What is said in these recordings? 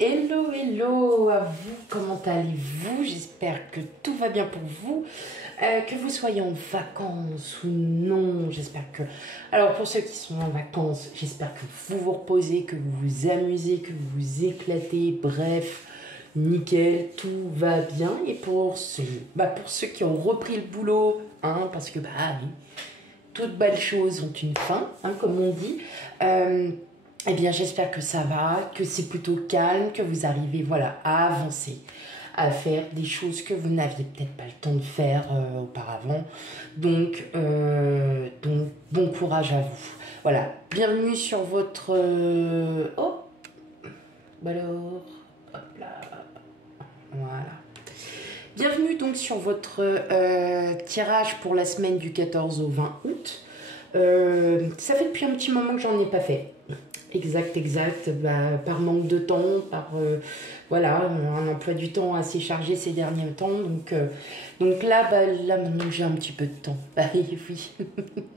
Hello, hello à vous, comment allez-vous? J'espère que tout va bien pour vous, que vous soyez en vacances ou non, j'espère que... Alors pour ceux qui sont en vacances, j'espère que vous vous reposez, que vous vous amusez, que vous vous éclatez, bref, nickel, tout va bien. Et pour ceux qui ont repris le boulot, hein, parce que oui, toutes belles choses ont une fin, hein, comme on dit, eh bien, j'espère que ça va, que c'est plutôt calme, que vous arrivez, voilà, à avancer, à faire des choses que vous n'aviez peut-être pas le temps de faire auparavant. Donc, bon courage à vous. Voilà, bienvenue sur votre... Oh, alors, hop là, voilà. Bienvenue donc sur votre tirage pour la semaine du 14 au 20 août. Ça fait depuis un petit moment que j'en ai pas fait. Exact. Par manque de temps, voilà, un emploi du temps assez chargé ces derniers temps. Donc là, maintenant que j'ai un petit peu de temps, oui,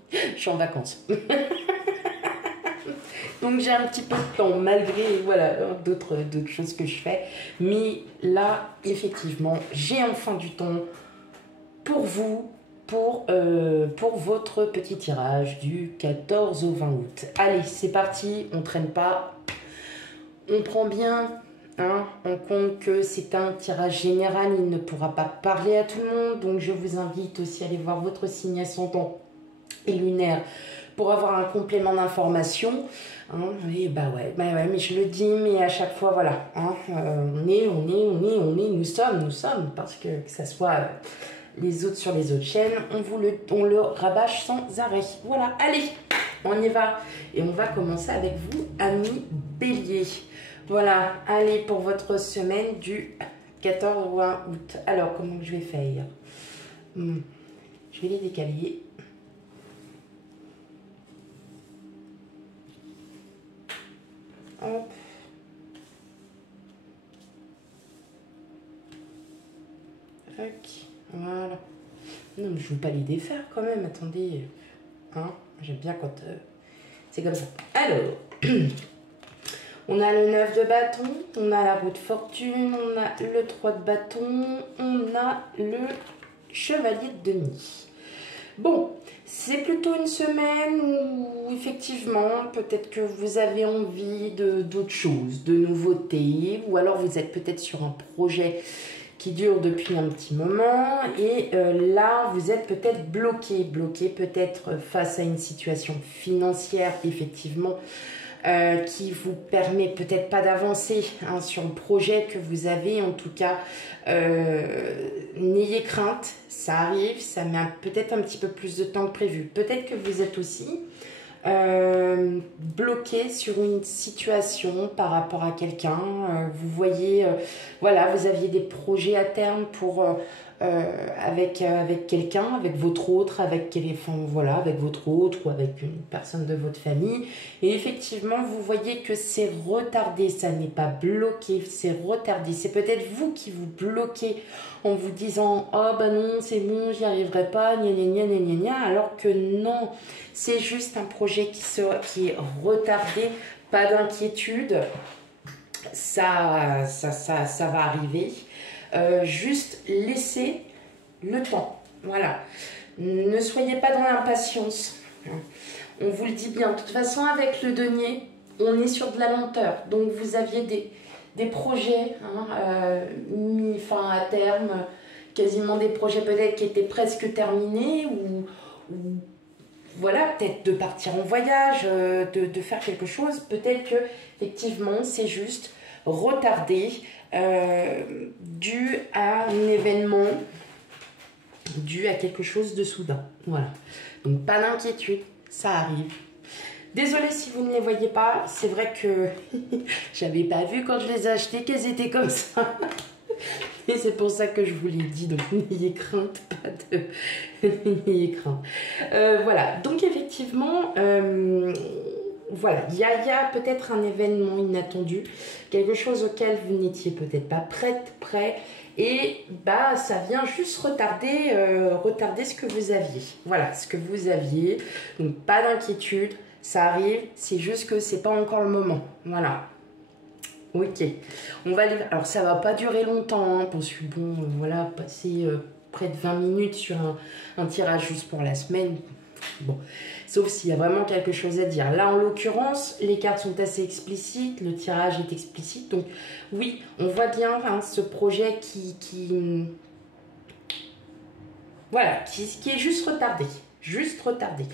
je suis en vacances. Donc j'ai un petit peu de temps, malgré voilà, d'autres choses que je fais. Mais là, effectivement, j'ai enfin du temps pour vous, pour votre petit tirage du 14 au 20 août. Allez, c'est parti, on ne traîne pas. On prend bien en compte que c'est un tirage général, il ne pourra pas parler à tout le monde. Donc je vous invite aussi à aller voir votre signe ascendant et lunaire pour avoir un complément d'information. Et ouais, mais je le dis, mais à chaque fois, voilà, nous sommes, parce que ça soit les autres sur les autres chaînes, on le rabâche sans arrêt. Voilà, allez, on y va. Et on va commencer avec vous, amis bélier. Voilà, allez pour votre semaine du 14 au 20 août. Alors, comment je vais faire? Je vais les décaler. Hop. Ok, voilà. Non, mais je ne veux pas les défaire quand même, attendez. J'aime bien quand c'est comme ça. Alors, on a le 9 de bâton, on a la roue de fortune, on a le 3 de bâton, on a le chevalier de denier. Bon, c'est plutôt une semaine où effectivement, peut-être que vous avez envie d'autres choses, de nouveautés, ou alors vous êtes peut-être sur un projet qui dure depuis un petit moment et là, vous êtes peut-être bloqué peut-être face à une situation financière, effectivement, qui vous permet peut-être pas d'avancer sur le projet que vous avez. En tout cas, n'ayez crainte, ça arrive, ça met peut-être un petit peu plus de temps que prévu. Peut-être que vous êtes aussi bloqué sur une situation par rapport à quelqu'un. Vous voyez, voilà, vous aviez des projets à terme pour... avec quelqu'un, avec votre autre, avec votre autre ou avec une personne de votre famille. Et effectivement, vous voyez que c'est retardé, ça n'est pas bloqué, c'est retardé. C'est peut-être vous qui vous bloquez en vous disant « Oh non, c'est bon, j'y arriverai pas, gna, alors que non, c'est juste un projet qui est retardé, pas d'inquiétude, ça va arriver. Juste laissez le temps. Voilà. Ne soyez pas dans l'impatience. On vous le dit bien. De toute façon, avec le denier, on est sur de la lenteur. Donc, vous aviez des projets mis fin à terme, quasiment des projets peut-être qui étaient presque terminés ou voilà, peut-être de partir en voyage, de faire quelque chose. Peut-être que effectivement, c'est juste retardé. Dû à un événement, dû à quelque chose de soudain. Voilà. Donc pas d'inquiétude, ça arrive. Désolée si vous ne les voyez pas, c'est vrai que j'avais pas vu quand je les ai achetés qu'elles étaient comme ça. Et c'est pour ça que je vous l'ai dit, donc n'ayez crainte, n'ayez crainte. Voilà, donc effectivement... voilà, il y a peut-être un événement inattendu, quelque chose auquel vous n'étiez peut-être pas prêt, et ça vient juste retarder ce que vous aviez. Voilà, ce que vous aviez, donc pas d'inquiétude, ça arrive, c'est juste que c'est pas encore le moment. Voilà. Ok. On va aller... Alors, ça va pas durer longtemps, hein, parce que bon, voilà, passer près de 20 minutes sur un tirage juste pour la semaine. Bon, sauf s'il y a vraiment quelque chose à dire. Là, en l'occurrence, les cartes sont assez explicites, le tirage est explicite. Donc, oui, on voit bien hein, ce projet voilà, qui est juste retardé. Juste retardé.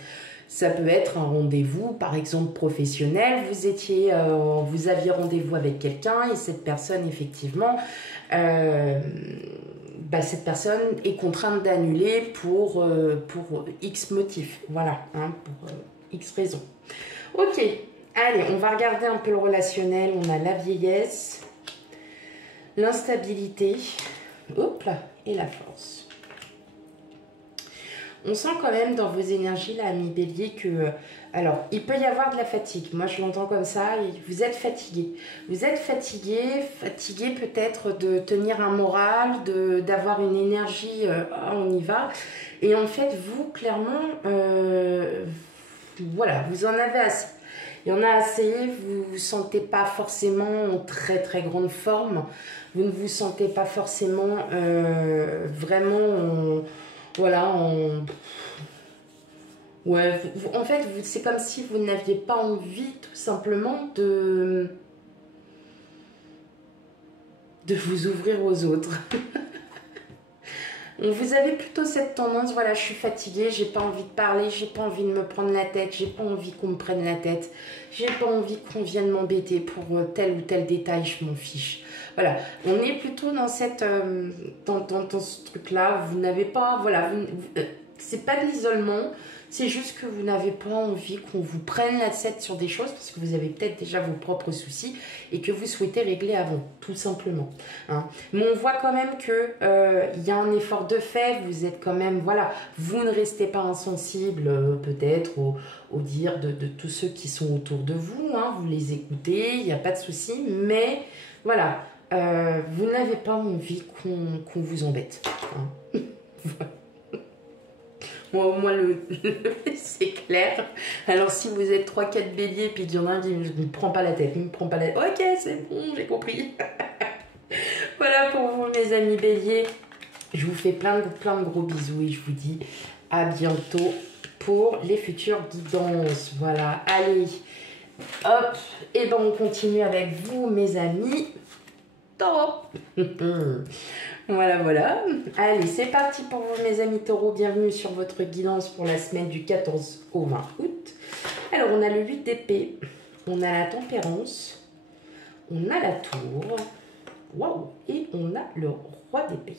Ça peut être un rendez-vous, par exemple professionnel. Vous aviez rendez-vous avec quelqu'un et cette personne, effectivement, cette personne est contrainte d'annuler pour X motifs. Voilà, hein, pour X raisons. Ok, allez, on va regarder un peu le relationnel. On a la vieillesse, l'instabilité, hop là, et la force. On sent quand même dans vos énergies, là, ami Bélier, que... alors, il peut y avoir de la fatigue. Moi, je l'entends comme ça. Et vous êtes fatigué. Vous êtes fatigué peut-être de tenir un moral, d'avoir une énergie, on y va. Et en fait, vous, clairement, voilà, vous en avez assez. Il y en a assez, vous ne vous sentez pas forcément en très très grande forme. Vous ne vous sentez pas forcément vraiment... voilà, ouais, en fait, c'est comme si vous n'aviez pas envie, tout simplement, de vous ouvrir aux autres. Vous avez plutôt cette tendance, voilà, je suis fatiguée, j'ai pas envie de parler, j'ai pas envie de me prendre la tête, j'ai pas envie qu'on me prenne la tête, j'ai pas envie qu'on vienne m'embêter pour tel ou tel détail, je m'en fiche. Voilà, on est plutôt dans cette, dans ce truc-là, vous n'avez pas, voilà, c'est pas de l'isolement, c'est juste que vous n'avez pas envie qu'on vous prenne la tête sur des choses parce que vous avez peut-être déjà vos propres soucis et que vous souhaitez régler avant, tout simplement. Hein. Mais on voit quand même que y a un effort de fait, vous êtes quand même, voilà, vous ne restez pas insensible peut-être au dire de tous ceux qui sont autour de vous, hein, vous les écoutez, il n'y a pas de souci, mais voilà, vous n'avez pas envie qu'on vous embête. Hein. Voilà. Moi, c'est clair. Alors, si vous êtes 3-4 béliers, puis il y en a un qui ne me prend pas la tête, Ok, c'est bon, j'ai compris. Voilà pour vous, mes amis béliers. Je vous fais plein de gros bisous et je vous dis à bientôt pour les futures guidances. Voilà, allez, hop, et ben on continue avec vous, mes amis. Taureau. Voilà, voilà. Allez, c'est parti pour vous, mes amis taureaux. Bienvenue sur votre guidance pour la semaine du 14 au 20 août. Alors, on a le 8 d'épée, on a la tempérance, on a la tour, waouh, et on a le roi d'épée.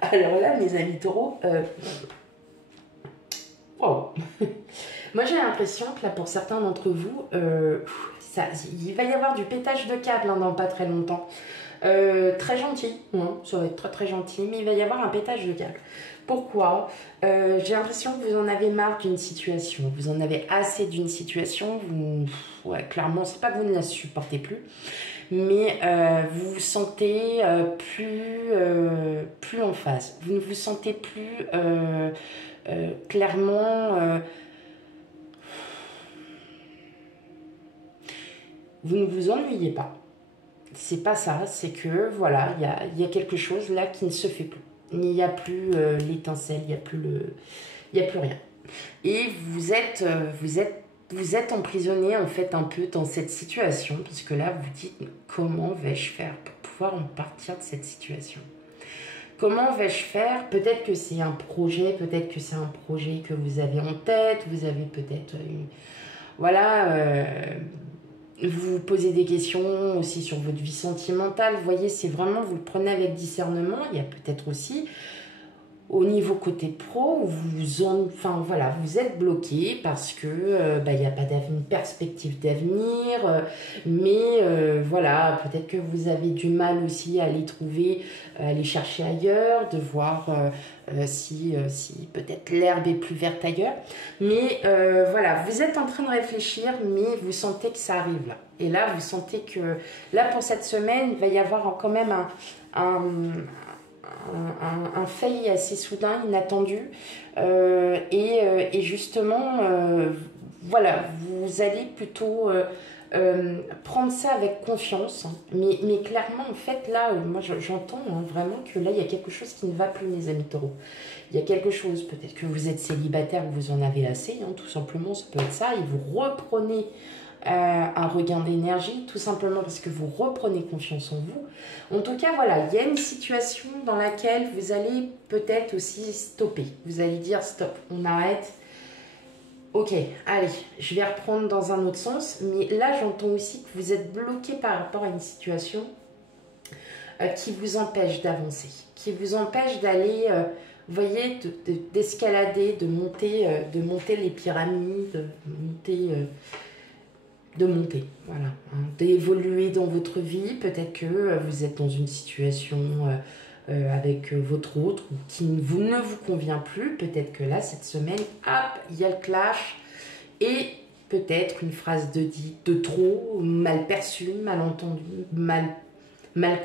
Alors là, mes amis taureaux, waouh. Moi, j'ai l'impression que là, pour certains d'entre vous, il va y avoir du pétage de câble hein, dans pas très longtemps. Très gentil, hein, ça va être très très gentil, mais il va y avoir un pétage de câble. Pourquoi? J'ai l'impression que vous en avez marre d'une situation, vous en avez assez d'une situation, ouais, clairement, c'est pas que vous ne la supportez plus, mais vous vous sentez plus en phase, vous ne vous sentez plus clairement... vous ne vous ennuyez pas. C'est pas ça, c'est que voilà, il y a quelque chose là qui ne se fait plus. Il n'y a plus l'étincelle, il n'y a plus rien. Et vous êtes emprisonné en fait un peu dans cette situation, parce que là vous dites comment vais-je faire pour pouvoir en partir de cette situation? Comment vais-je faire? Peut-être que c'est un projet, peut-être que c'est un projet que vous avez en tête, vous avez peut-être une... Voilà, vous vous posez des questions aussi sur votre vie sentimentale. Vous voyez, c'est vraiment, vous le prenez avec discernement. Il y a peut-être aussi au niveau côté pro, vous êtes bloqué parce que il n'y a pas perspective d'avenir, mais voilà, peut-être que vous avez du mal aussi à les trouver, à les chercher ailleurs, de voir si peut-être l'herbe est plus verte ailleurs. Mais voilà, vous êtes en train de réfléchir, mais vous sentez que ça arrive là. Et là, vous sentez que là, pour cette semaine, il va y avoir quand même un fail assez soudain, inattendu. Et justement, voilà, vous allez plutôt prendre ça avec confiance. Hein. Mais clairement, en fait, là, moi, j'entends hein, vraiment que là, il y a quelque chose qui ne va plus, mes amis taureaux. Il y a quelque chose, peut-être que vous êtes célibataire, vous en avez assez, hein, tout simplement, ça peut être ça, et vous reprenez un regain d'énergie, tout simplement parce que vous reprenez confiance en vous. En tout cas, voilà, il y a une situation dans laquelle vous allez peut-être aussi stopper. Vous allez dire stop, on arrête. Ok, allez, je vais reprendre dans un autre sens. Mais là, j'entends aussi que vous êtes bloqué par rapport à une situation qui vous empêche d'avancer, qui vous empêche d'aller, vous voyez, d'escalader, de monter les pyramides, de monter, voilà, hein, d'évoluer dans votre vie. Peut-être que vous êtes dans une situation avec votre autre qui ne vous convient plus. Peut-être que là, cette semaine, hop, il y a le clash et peut-être une phrase de trop, mal perçue, mal entendue, mal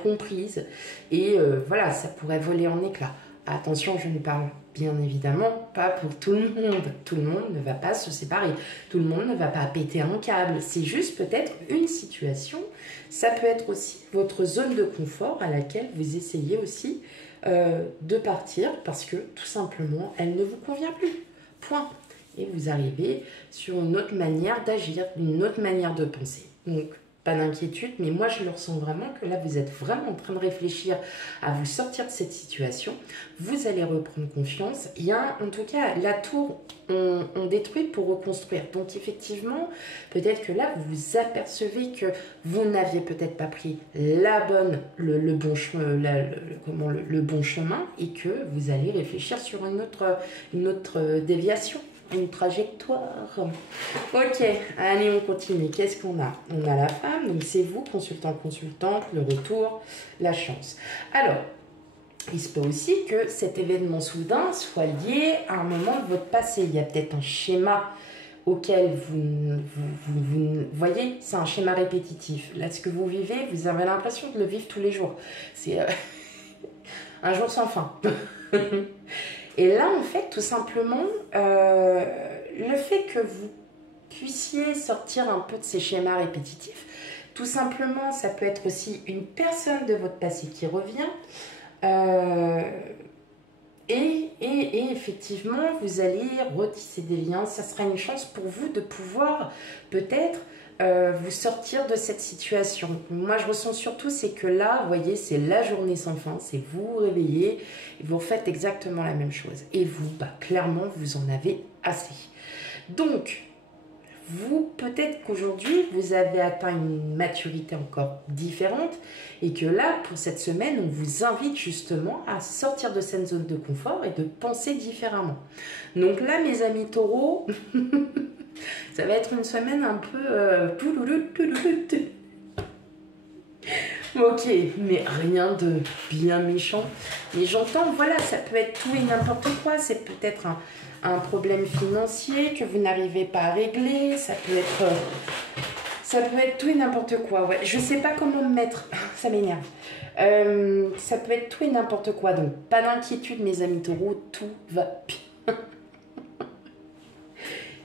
comprise. Et voilà, ça pourrait voler en éclats. Attention, je ne parle bien évidemment pas pour tout le monde. Tout le monde ne va pas se séparer. Tout le monde ne va pas péter un câble. C'est juste peut-être une situation. Ça peut être aussi votre zone de confort à laquelle vous essayez aussi de partir parce que tout simplement, elle ne vous convient plus. Point. Et vous arrivez sur une autre manière d'agir, une autre manière de penser. Donc, pas d'inquiétude, mais moi je le ressens vraiment que là vous êtes vraiment en train de réfléchir à vous sortir de cette situation. Vous allez reprendre confiance. Il y a en tout cas la tour, on détruit pour reconstruire. Donc effectivement, peut-être que là vous vous apercevez que vous n'aviez peut-être pas pris le bon chemin et que vous allez réfléchir sur une autre déviation. Une trajectoire. Ok, allez, on continue. Qu'est-ce qu'on a? On a la femme, donc c'est vous, consultant, consultante, le retour, la chance. Alors, il se peut aussi que cet événement soudain soit lié à un moment de votre passé. Il y a peut-être un schéma auquel vous voyez, c'est un schéma répétitif. Là, ce que vous vivez, vous avez l'impression de le vivre tous les jours. C'est un jour sans fin. Et là, en fait, tout simplement, le fait que vous puissiez sortir un peu de ces schémas répétitifs, tout simplement, ça peut être aussi une personne de votre passé qui revient. Et effectivement, vous allez retisser des liens. Ça sera une chance pour vous de pouvoir peut-être vous sortir de cette situation. Moi, je ressens surtout, c'est que là, vous voyez, c'est la journée sans fin. C'est vous vous réveillez et vous refaites exactement la même chose. Et vous, bah, clairement, vous en avez assez. Donc, vous, peut-être qu'aujourd'hui, vous avez atteint une maturité encore différente et que là, pour cette semaine, on vous invite justement à sortir de cette zone de confort et de penser différemment. Donc là, mes amis taureaux, ça va être une semaine un peu... Ok, mais rien de bien méchant. Mais j'entends, voilà, ça peut être tout et n'importe quoi. C'est peut-être un problème financier que vous n'arrivez pas à régler. Ça peut être tout et n'importe quoi. Ouais. Je sais pas comment me mettre. Ça m'énerve. Ça peut être tout et n'importe quoi. Donc, pas d'inquiétude, mes amis taureaux. Tout va bien.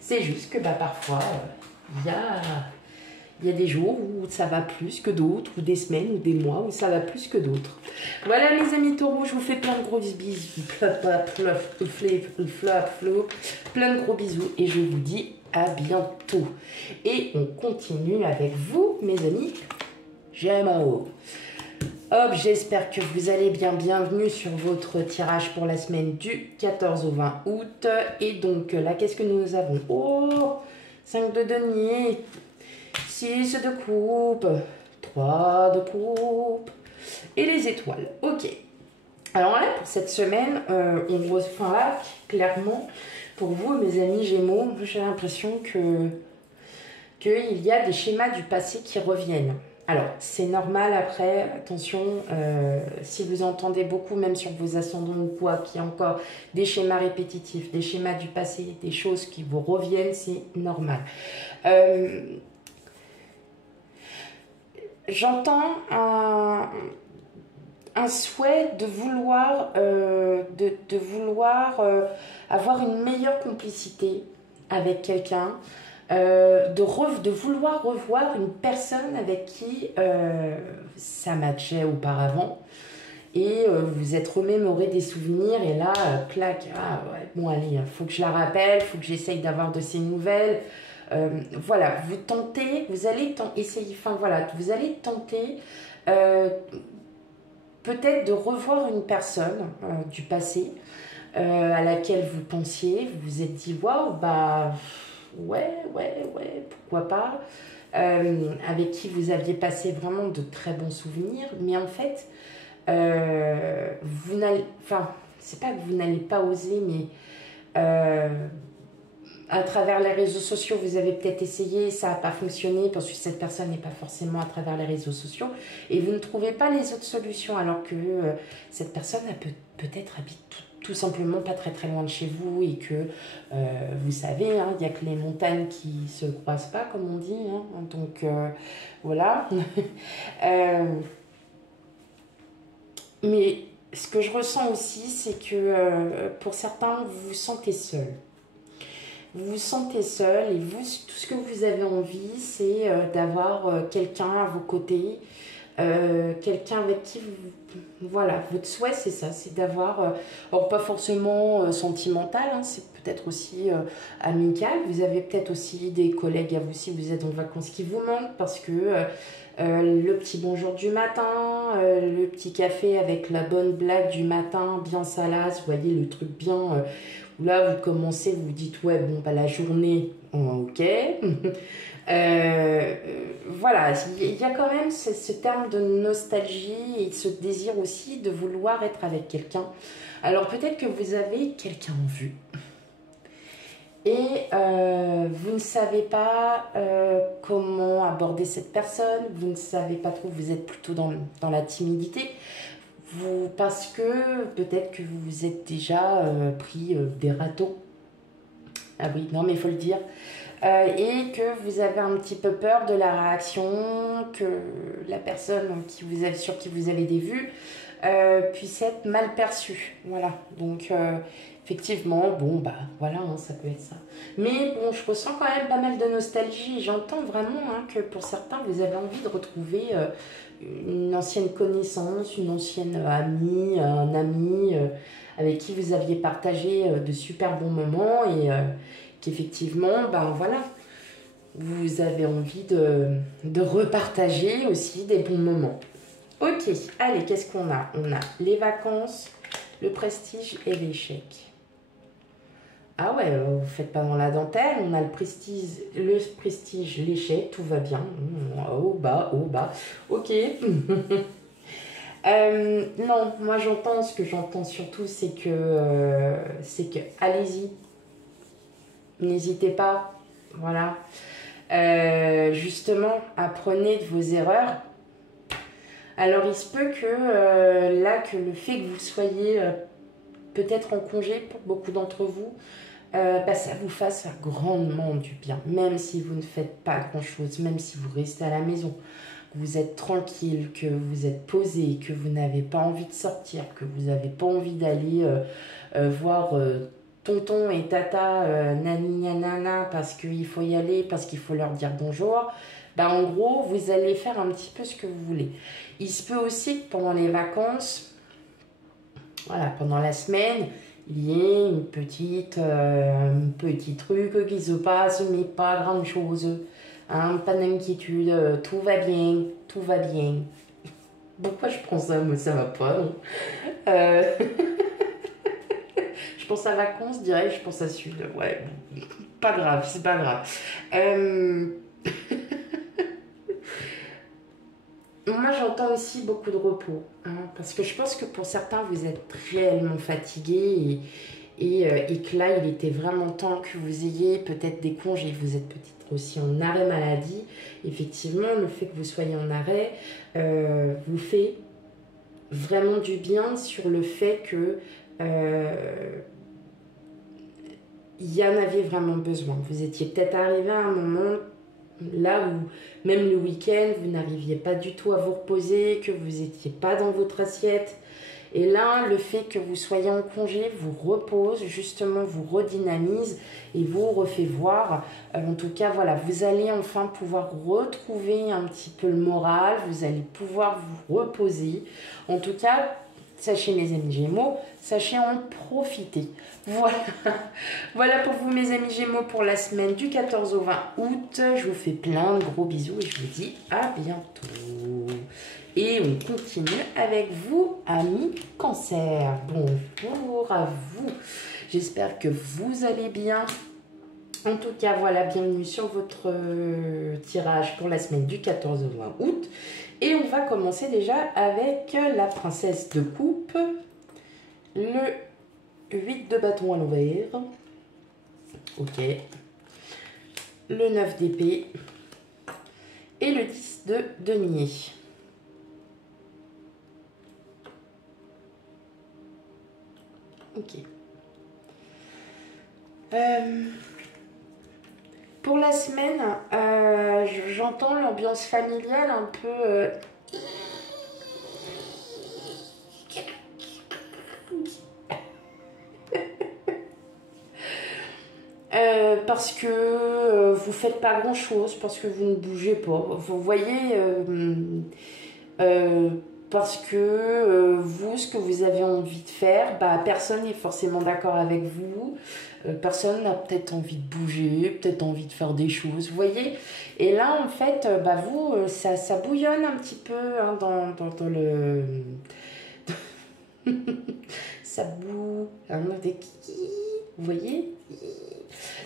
C'est juste que bah, parfois, il y a des jours où ça va plus que d'autres, ou des semaines, ou des mois où ça va plus que d'autres. Voilà mes amis taureaux, je vous fais plein de gros bisous, plein de gros bisous, et je vous dis à bientôt. Et on continue avec vous, mes amis Gémeaux. Hop, j'espère que vous allez bien. Bienvenue sur votre tirage pour la semaine du 14 au 20 août. Et donc là, qu'est-ce que nous avons? Oh, 5 de denier, 6 de coupe, 3 de coupe et les étoiles. Ok. Alors là, pour cette semaine, on refait là, clairement, pour vous, mes amis Gémeaux, j'ai l'impression qu'il y a des schémas du passé qui reviennent. Alors, c'est normal après, attention, si vous entendez beaucoup, même sur vos ascendants ou quoi, qu'il y a encore des schémas répétitifs, des schémas du passé, des choses qui vous reviennent, c'est normal. J'entends un souhait de vouloir, avoir une meilleure complicité avec quelqu'un. de vouloir revoir une personne avec qui ça matchait auparavant. Et vous êtes remémoré des souvenirs et là, clac, ah ouais, bon allez, il faut que je la rappelle, il faut que j'essaye d'avoir de ses nouvelles. Voilà, vous tentez, vous allez essayer, enfin voilà, vous allez tenter peut-être de revoir une personne du passé à laquelle vous pensiez, vous vous êtes dit, waouh, bah ouais, pourquoi pas, avec qui vous aviez passé vraiment de très bons souvenirs, mais en fait, vous n'allez, enfin, c'est pas que vous n'allez pas oser, mais à travers les réseaux sociaux, vous avez peut-être essayé, ça n'a pas fonctionné parce que cette personne n'est pas forcément à travers les réseaux sociaux et vous ne trouvez pas les autres solutions alors que cette personne peut-être habite tout simplement pas très très loin de chez vous et que vous savez, hein, il n'y a que les montagnes qui se croisent pas comme on dit, hein, donc voilà. Mais ce que je ressens aussi, c'est que pour certains, vous vous sentez seul. Vous vous sentez seul et vous, tout ce que vous avez envie, c'est d'avoir quelqu'un à vos côtés, quelqu'un avec qui vous... Voilà, votre souhait, c'est ça, c'est d'avoir... alors, pas forcément sentimental, hein, c'est peut-être aussi amical. Vous avez peut-être aussi des collègues à vous si vous êtes en vacances qui vous manquent parce que le petit bonjour du matin, le petit café avec la bonne blague du matin, bien salace, vous voyez, le truc bien... où là, vous commencez, vous vous dites, ouais, bon, bah, la journée, ok. Voilà, il y a quand même ce terme de nostalgie et ce désir aussi de vouloir être avec quelqu'un. Alors, peut-être que vous avez quelqu'un en vue. Et vous ne savez pas comment aborder cette personne, vous ne savez pas trop, vous êtes plutôt dans la timidité. Parce que peut-être que vous vous êtes déjà pris des râteaux. Ah oui, non mais il faut le dire. Et que vous avez un petit peu peur de la réaction, que la personne sur qui vous avez des vues puisse être mal perçue. Voilà, donc effectivement, bon bah voilà, hein, ça peut être ça. Mais bon, je ressens quand même pas mal de nostalgie. J'entends vraiment hein, que pour certains, vous avez envie de retrouver... une ancienne connaissance, une ancienne amie, un ami avec qui vous aviez partagé de super bons moments et qu'effectivement, ben voilà, vous avez envie de repartager aussi des bons moments. Ok, allez, qu'est-ce qu'on a? On a les vacances, le prestige et l'échec. Ah ouais, vous faites pas dans la dentelle, on a le prestige, l'échec, tout va bien. Au bas, ok. Non, moi j'entends, ce que j'entends surtout, c'est que allez-y, n'hésitez pas, voilà. Justement, apprenez de vos erreurs. Alors il se peut que là, que le fait que vous soyez peut-être en congé pour beaucoup d'entre vous, bah, ça vous fasse grandement du bien, même si vous ne faites pas grand-chose, même si vous restez à la maison, que vous êtes tranquille, que vous êtes posé, que vous n'avez pas envie de sortir, que vous n'avez pas envie d'aller voir tonton et tata nani nanana parce qu'il faut y aller, parce qu'il faut leur dire bonjour. Bah, en gros, vous allez faire un petit peu ce que vous voulez. Il se peut aussi que pendant les vacances, voilà, pendant la semaine, il y ait un petit truc qui se passe, mais pas grand chose. Hein, pas d'inquiétude, tout va bien, tout va bien. Pourquoi je prends ça? Moi, ça va pas, non. Je pense à vacances, je pense à sud. Ouais, pas grave, c'est pas grave. Moi, j'entends aussi beaucoup de repos, hein, parce que je pense que pour certains, vous êtes réellement fatigués et que là, il était vraiment temps que vous ayez peut-être des congés. Vous êtes peut-être aussi en arrêt maladie. Effectivement, le fait que vous soyez en arrêt vous fait vraiment du bien sur le fait que il y en avait vraiment besoin. Vous étiez peut-être arrivé à un moment là où même le week-end, vous n'arriviez pas du tout à vous reposer, que vous n'étiez pas dans votre assiette Et là, le fait que vous soyez en congé vous repose, justement, vous redynamise et vous refait voir. En tout cas, voilà, vous allez enfin pouvoir retrouver un petit peu le moral, vous allez pouvoir vous reposer. En tout cas, sachez mes amis Gémeaux, sachez en profiter. Voilà, voilà pour vous mes amis Gémeaux pour la semaine du 14 au 20 août. Je vous fais plein de gros bisous et je vous dis à bientôt. Et on continue avec vous, amis Cancer. Bonjour à vous. J'espère que vous allez bien. En tout cas, voilà, bienvenue sur votre tirage pour la semaine du 14 au 20 août. Et on va commencer déjà avec la princesse de coupe, le 8 de bâton à l'envers, ok, le 9 d'épée et le 10 de denier. Ok. Pour la semaine, j'entends l'ambiance familiale un peu... parce que vous faites pas grand chose, parce que vous ne bougez pas. Vous voyez, parce que vous, ce que vous avez envie de faire, bah, personne n'est forcément d'accord avec vous. Personne n'a peut-être envie de bouger, peut-être envie de faire des choses, vous voyez. Et là, en fait, bah, vous, ça bouillonne un petit peu hein, dans le... ça boue, hein, vous voyez.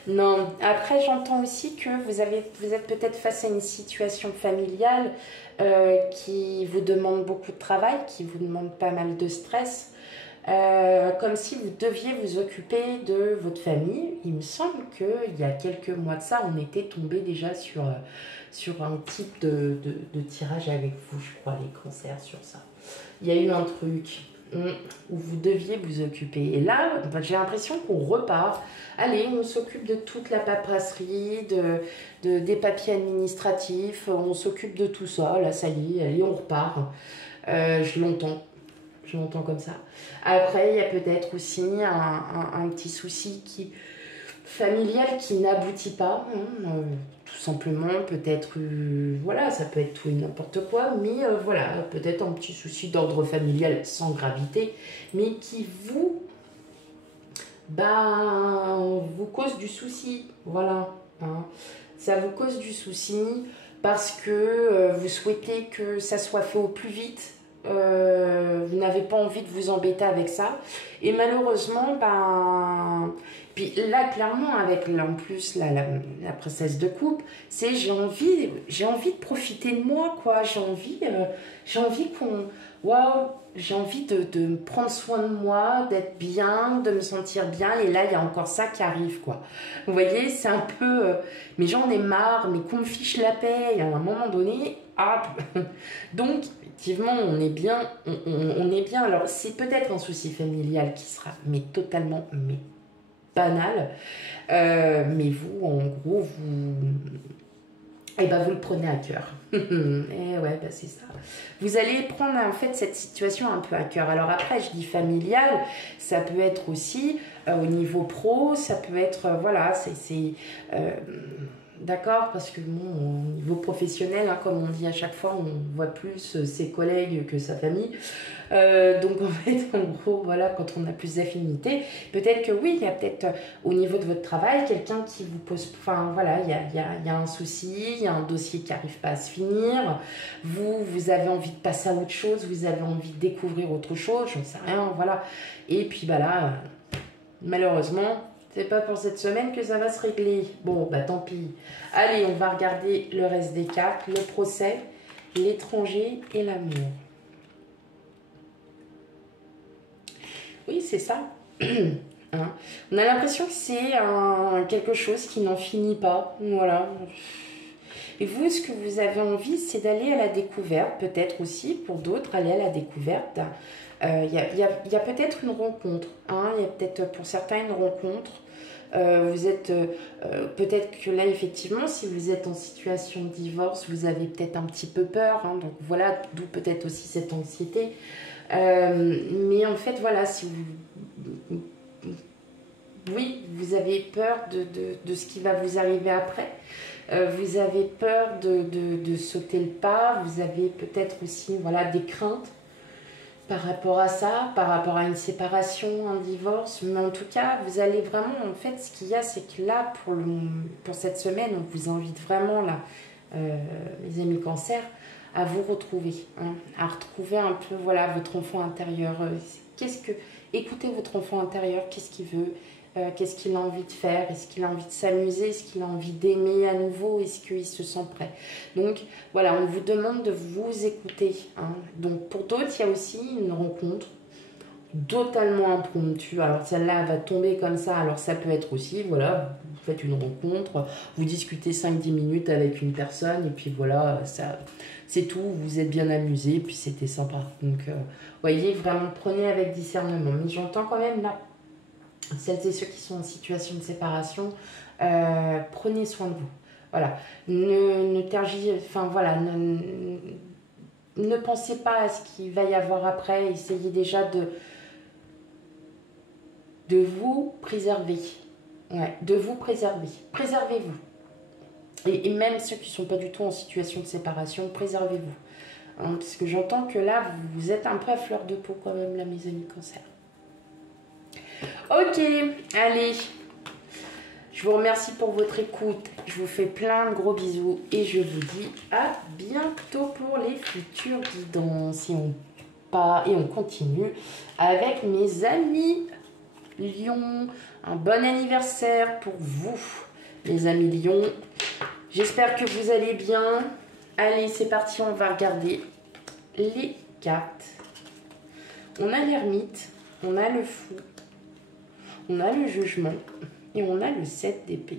Non, après j'entends aussi que vous êtes peut-être face à une situation familiale qui vous demande beaucoup de travail, qui vous demande pas mal de stress, comme si vous deviez vous occuper de votre famille. Il me semble qu'il y a quelques mois de ça, on était tombé déjà sur un type de tirage avec vous, je crois, les cancers, sur ça. Il y a eu un truc où vous deviez vous occuper. Et là, j'ai l'impression qu'on repart. Allez, on s'occupe de toute la paperasserie, des papiers administratifs, on s'occupe de tout ça. Là, ça y est, allez, on repart. Je l'entends comme ça. Après, il y a peut-être aussi un petit souci familial qui n'aboutit pas. Tout simplement, peut-être, voilà, ça peut être tout et n'importe quoi, mais voilà, peut-être un petit souci d'ordre familial sans gravité, mais qui vous cause du souci, voilà. Hein. Ça vous cause du souci parce que vous souhaitez que ça soit fait au plus vite. Vous n'avez pas envie de vous embêter avec ça. Et malheureusement, puis là, clairement, avec en plus la princesse de coupe, c'est j'ai envie de profiter de moi, quoi. J'ai envie qu'on... Waouh, j'ai envie de prendre soin de moi, d'être bien, de me sentir bien. Et là, il y a encore ça qui arrive, quoi. Vous voyez, c'est un peu... mais j'en ai marre, mais qu'on me fiche la paix. Et à un moment donné, donc, effectivement, on est bien. On est bien. Alors, c'est peut-être un souci familial qui sera mais totalement banal. Mais vous, en gros, vous le prenez à cœur. Et ouais, c'est ça. Vous allez prendre en fait cette situation un peu à cœur. Alors après, je dis familial, ça peut être aussi au niveau pro, ça peut être, voilà, c'est d'accord, parce que bon, au niveau professionnel, hein, comme on dit à chaque fois, on voit plus ses collègues que sa famille. Donc en fait, en gros, voilà, quand on a plus d'affinités, peut-être que oui, il y a peut-être au niveau de votre travail, quelqu'un qui vous pose, enfin voilà, il y a un souci, il y a un dossier qui n'arrive pas à se finir, vous avez envie de passer à autre chose, vous avez envie de découvrir autre chose, j'en sais rien, voilà. Et puis là, malheureusement, c'est pas pour cette semaine que ça va se régler. Bon, tant pis. Allez, on va regarder le reste des cartes, le procès, l'étranger et l'amour. Oui, c'est ça. Hein. On a l'impression que c'est quelque chose qui n'en finit pas. Voilà. Et vous, ce que vous avez envie, c'est d'aller à la découverte, peut-être aussi, pour d'autres, aller à la découverte. Il y a peut-être une rencontre. Hein. Il y a peut-être pour certains une rencontre. Vous êtes peut-être que là, effectivement, si vous êtes en situation de divorce, vous avez peut-être un petit peu peur. Hein. Donc voilà, d'où peut-être aussi cette anxiété. Mais en fait, voilà, si vous... Oui, vous avez peur de ce qui va vous arriver après. Vous avez peur de sauter le pas. Vous avez peut-être aussi, voilà, des craintes par rapport à ça, par rapport à une séparation, un divorce. Mais en tout cas, vous allez vraiment, en fait, ce qu'il y a, c'est que là, pour cette semaine, on vous invite vraiment, là, mes amis cancer, à vous retrouver, hein, à retrouver un peu, voilà, votre enfant intérieur. Écoutez votre enfant intérieur, qu'est-ce qu'il veut, qu'est-ce qu'il a envie de faire, est-ce qu'il a envie de s'amuser, est-ce qu'il a envie d'aimer à nouveau, est-ce qu'il se sent prêt. Donc voilà, on vous demande de vous écouter, hein. Donc pour d'autres, il y a aussi une rencontre totalement impromptue. Alors celle-là va tomber comme ça, alors ça peut être aussi, voilà, vous faites une rencontre, vous discutez 5-10 minutes avec une personne et puis voilà, ça, c'est tout, vous êtes bien amusé et puis c'était sympa. Donc voyez, vraiment prenez avec discernement. Mais j'entends quand même là, celles et ceux qui sont en situation de séparation, prenez soin de vous. Voilà, enfin voilà, ne pensez pas à ce qu'il va y avoir après, essayez déjà de vous préserver. Ouais, de vous préserver. Préservez-vous. Et même ceux qui ne sont pas du tout en situation de séparation, préservez-vous. Hein, parce que j'entends que là, vous êtes un peu à fleur de peau quand même, là, mes amis cancer. Ok, allez. Je vous remercie pour votre écoute. Je vous fais plein de gros bisous. Et je vous dis à bientôt pour les futures guidances. Et on continue avec mes amis Lion. Un bon anniversaire pour vous, les amis Lion. J'espère que vous allez bien. Allez, c'est parti, on va regarder les cartes. On a l'ermite, on a le fou, on a le jugement et on a le 7 d'épée.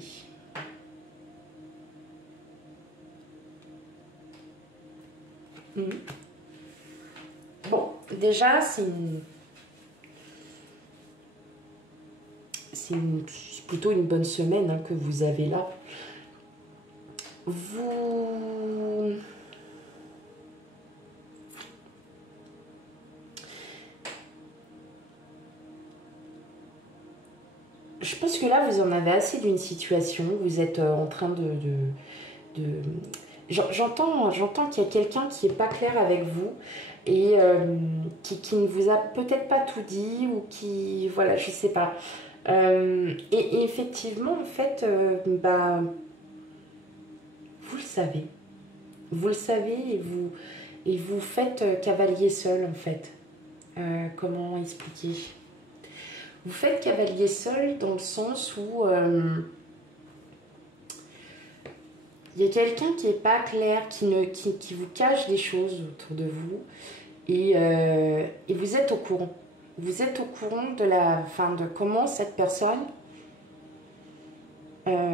Bon, déjà, c'est plutôt une bonne semaine, hein, que vous avez là. Je pense que là, vous en avez assez d'une situation. Vous êtes en train J'entends qu'il y a quelqu'un qui n'est pas clair avec vous et qui ne vous a peut-être pas tout dit ou qui... Voilà, je sais pas. Et effectivement, en fait, vous le savez. Vous le savez et vous faites cavalier seul, en fait. Comment expliquer ? Vous faites cavalier seul dans le sens où il y a quelqu'un qui n'est pas clair, qui vous cache des choses autour de vous et vous êtes au courant. Vous êtes au courant de comment cette personne, elle...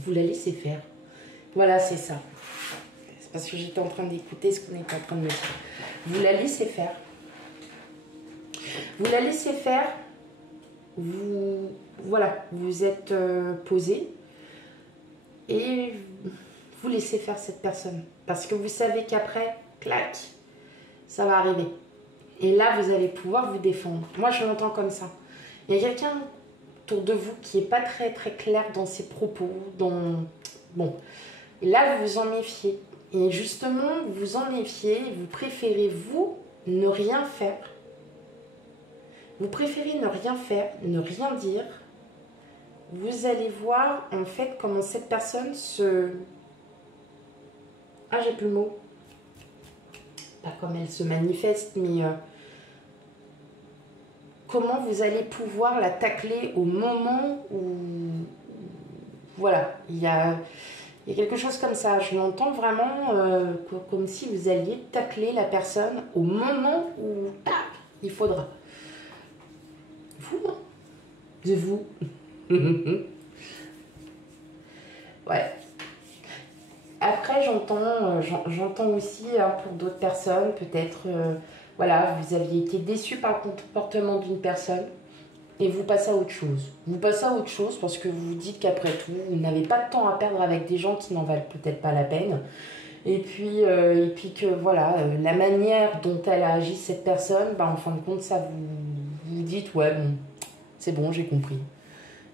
vous la laissez faire. Voilà, c'est ça. C'est parce que j'étais en train d'écouter ce qu'on était en train de me dire. Vous la laissez faire. Vous la laissez faire. Voilà, vous êtes posé et vous laissez faire cette personne. Parce que vous savez qu'après, clac, ça va arriver. Et là, vous allez pouvoir vous défendre. Moi, je l'entends comme ça. Il y a quelqu'un autour de vous qui n'est pas très très clair dans ses propos. Bon, et là, vous vous en méfiez. Et justement, vous vous en méfiez, vous préférez, ne rien faire. Vous préférez ne rien faire, ne rien dire. Vous allez voir, en fait, comment cette personne se... Ah, j'ai plus le mot. Pas comme elle se manifeste, mais... comment vous allez pouvoir la tacler au moment où... Voilà, il y a quelque chose comme ça. Je l'entends vraiment comme si vous alliez tacler la personne au moment où tac, il faudra. Vous, hein? De vous. Ouais. Après, j'entends aussi, hein, pour d'autres personnes, peut-être voilà, vous aviez été déçu par le comportement d'une personne et vous passez à autre chose. Vous passez à autre chose parce que vous vous dites qu'après tout, vous n'avez pas de temps à perdre avec des gens qui n'en valent peut-être pas la peine. Et puis que voilà, la manière dont elle a agi, cette personne, bah, en fin de compte, ça vous dites, ouais, bon, c'est bon, j'ai compris.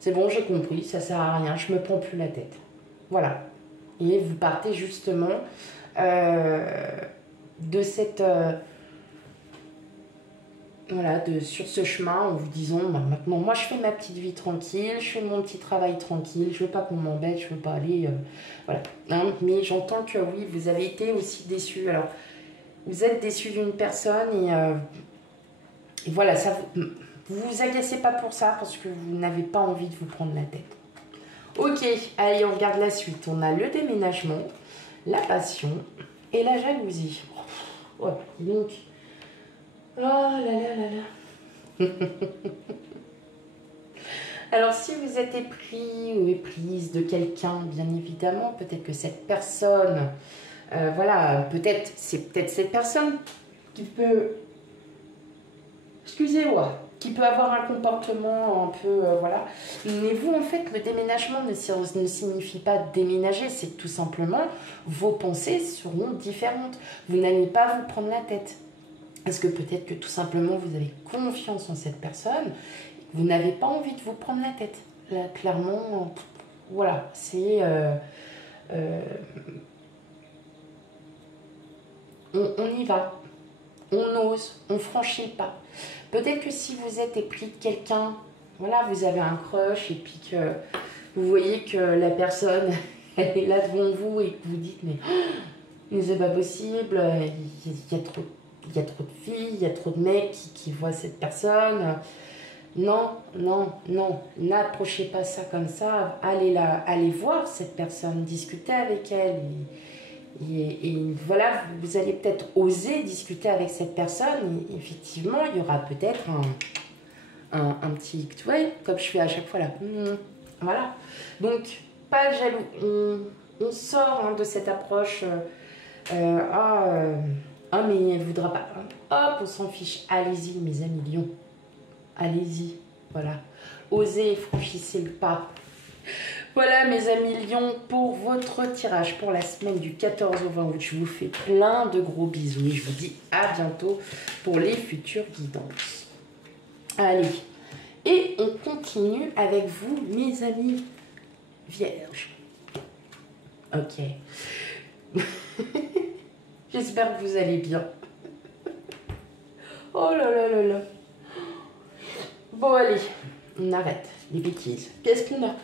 C'est bon, j'ai compris, ça sert à rien, je me prends plus la tête. Voilà. Et vous partez justement de cette... sur ce chemin en vous disant, bah, maintenant, moi, je fais ma petite vie tranquille, je fais mon petit travail tranquille, je veux pas qu'on m'embête, je veux pas aller... voilà. Hein, mais j'entends que oui, vous avez été aussi déçu. Alors, vous êtes déçu d'une personne et voilà, ça vous agacez pas pour ça parce que vous n'avez pas envie de vous prendre la tête. Ok, allez, on regarde la suite. On a le déménagement, la passion et la jalousie. Oh, donc... Oh là là là là. Alors, si vous êtes épris ou éprise de quelqu'un, bien évidemment, peut-être que cette personne, voilà, c'est peut-être cette personne qui peut, excusez-moi, qui peut avoir un comportement un peu, voilà. Mais vous, en fait, le déménagement ne signifie pas déménager, c'est tout simplement, vos pensées seront différentes. Vous n'allez pas vous prendre la tête. Parce que peut-être que tout simplement, vous avez confiance en cette personne, vous n'avez pas envie de vous prendre la tête. Là, clairement, voilà, c'est... on y va, on ose, on franchit le pas. Peut-être que si vous êtes épris de quelqu'un, voilà, vous avez un crush et puis que vous voyez que la personne, elle est là devant vous et que vous dites, mais c'est pas possible, il y a trop de filles, il y a trop de mecs qui voient cette personne. Non, non, non, n'approchez pas ça comme ça. Allez voir cette personne, discutez avec elle. Et voilà, vous allez peut-être oser discuter avec cette personne. Et effectivement, il y aura peut-être un petit ouais, comme je fais à chaque fois là. Voilà. Donc, pas de jaloux. On sort de cette approche. Mais elle ne voudra pas. Hop, on s'en fiche. Allez-y, mes amis lions. Allez-y. Voilà. Osez, franchissez le pas. Voilà, mes amis lions, pour votre tirage pour la semaine du 14 au 20 août. Je vous fais plein de gros bisous et je vous dis à bientôt pour les futures guidances. Allez. Et on continue avec vous, mes amis vierges. Ok. J'espère que vous allez bien. Oh là là là là. Bon, allez, on arrête les bêtises. Qu'est-ce qu'on a?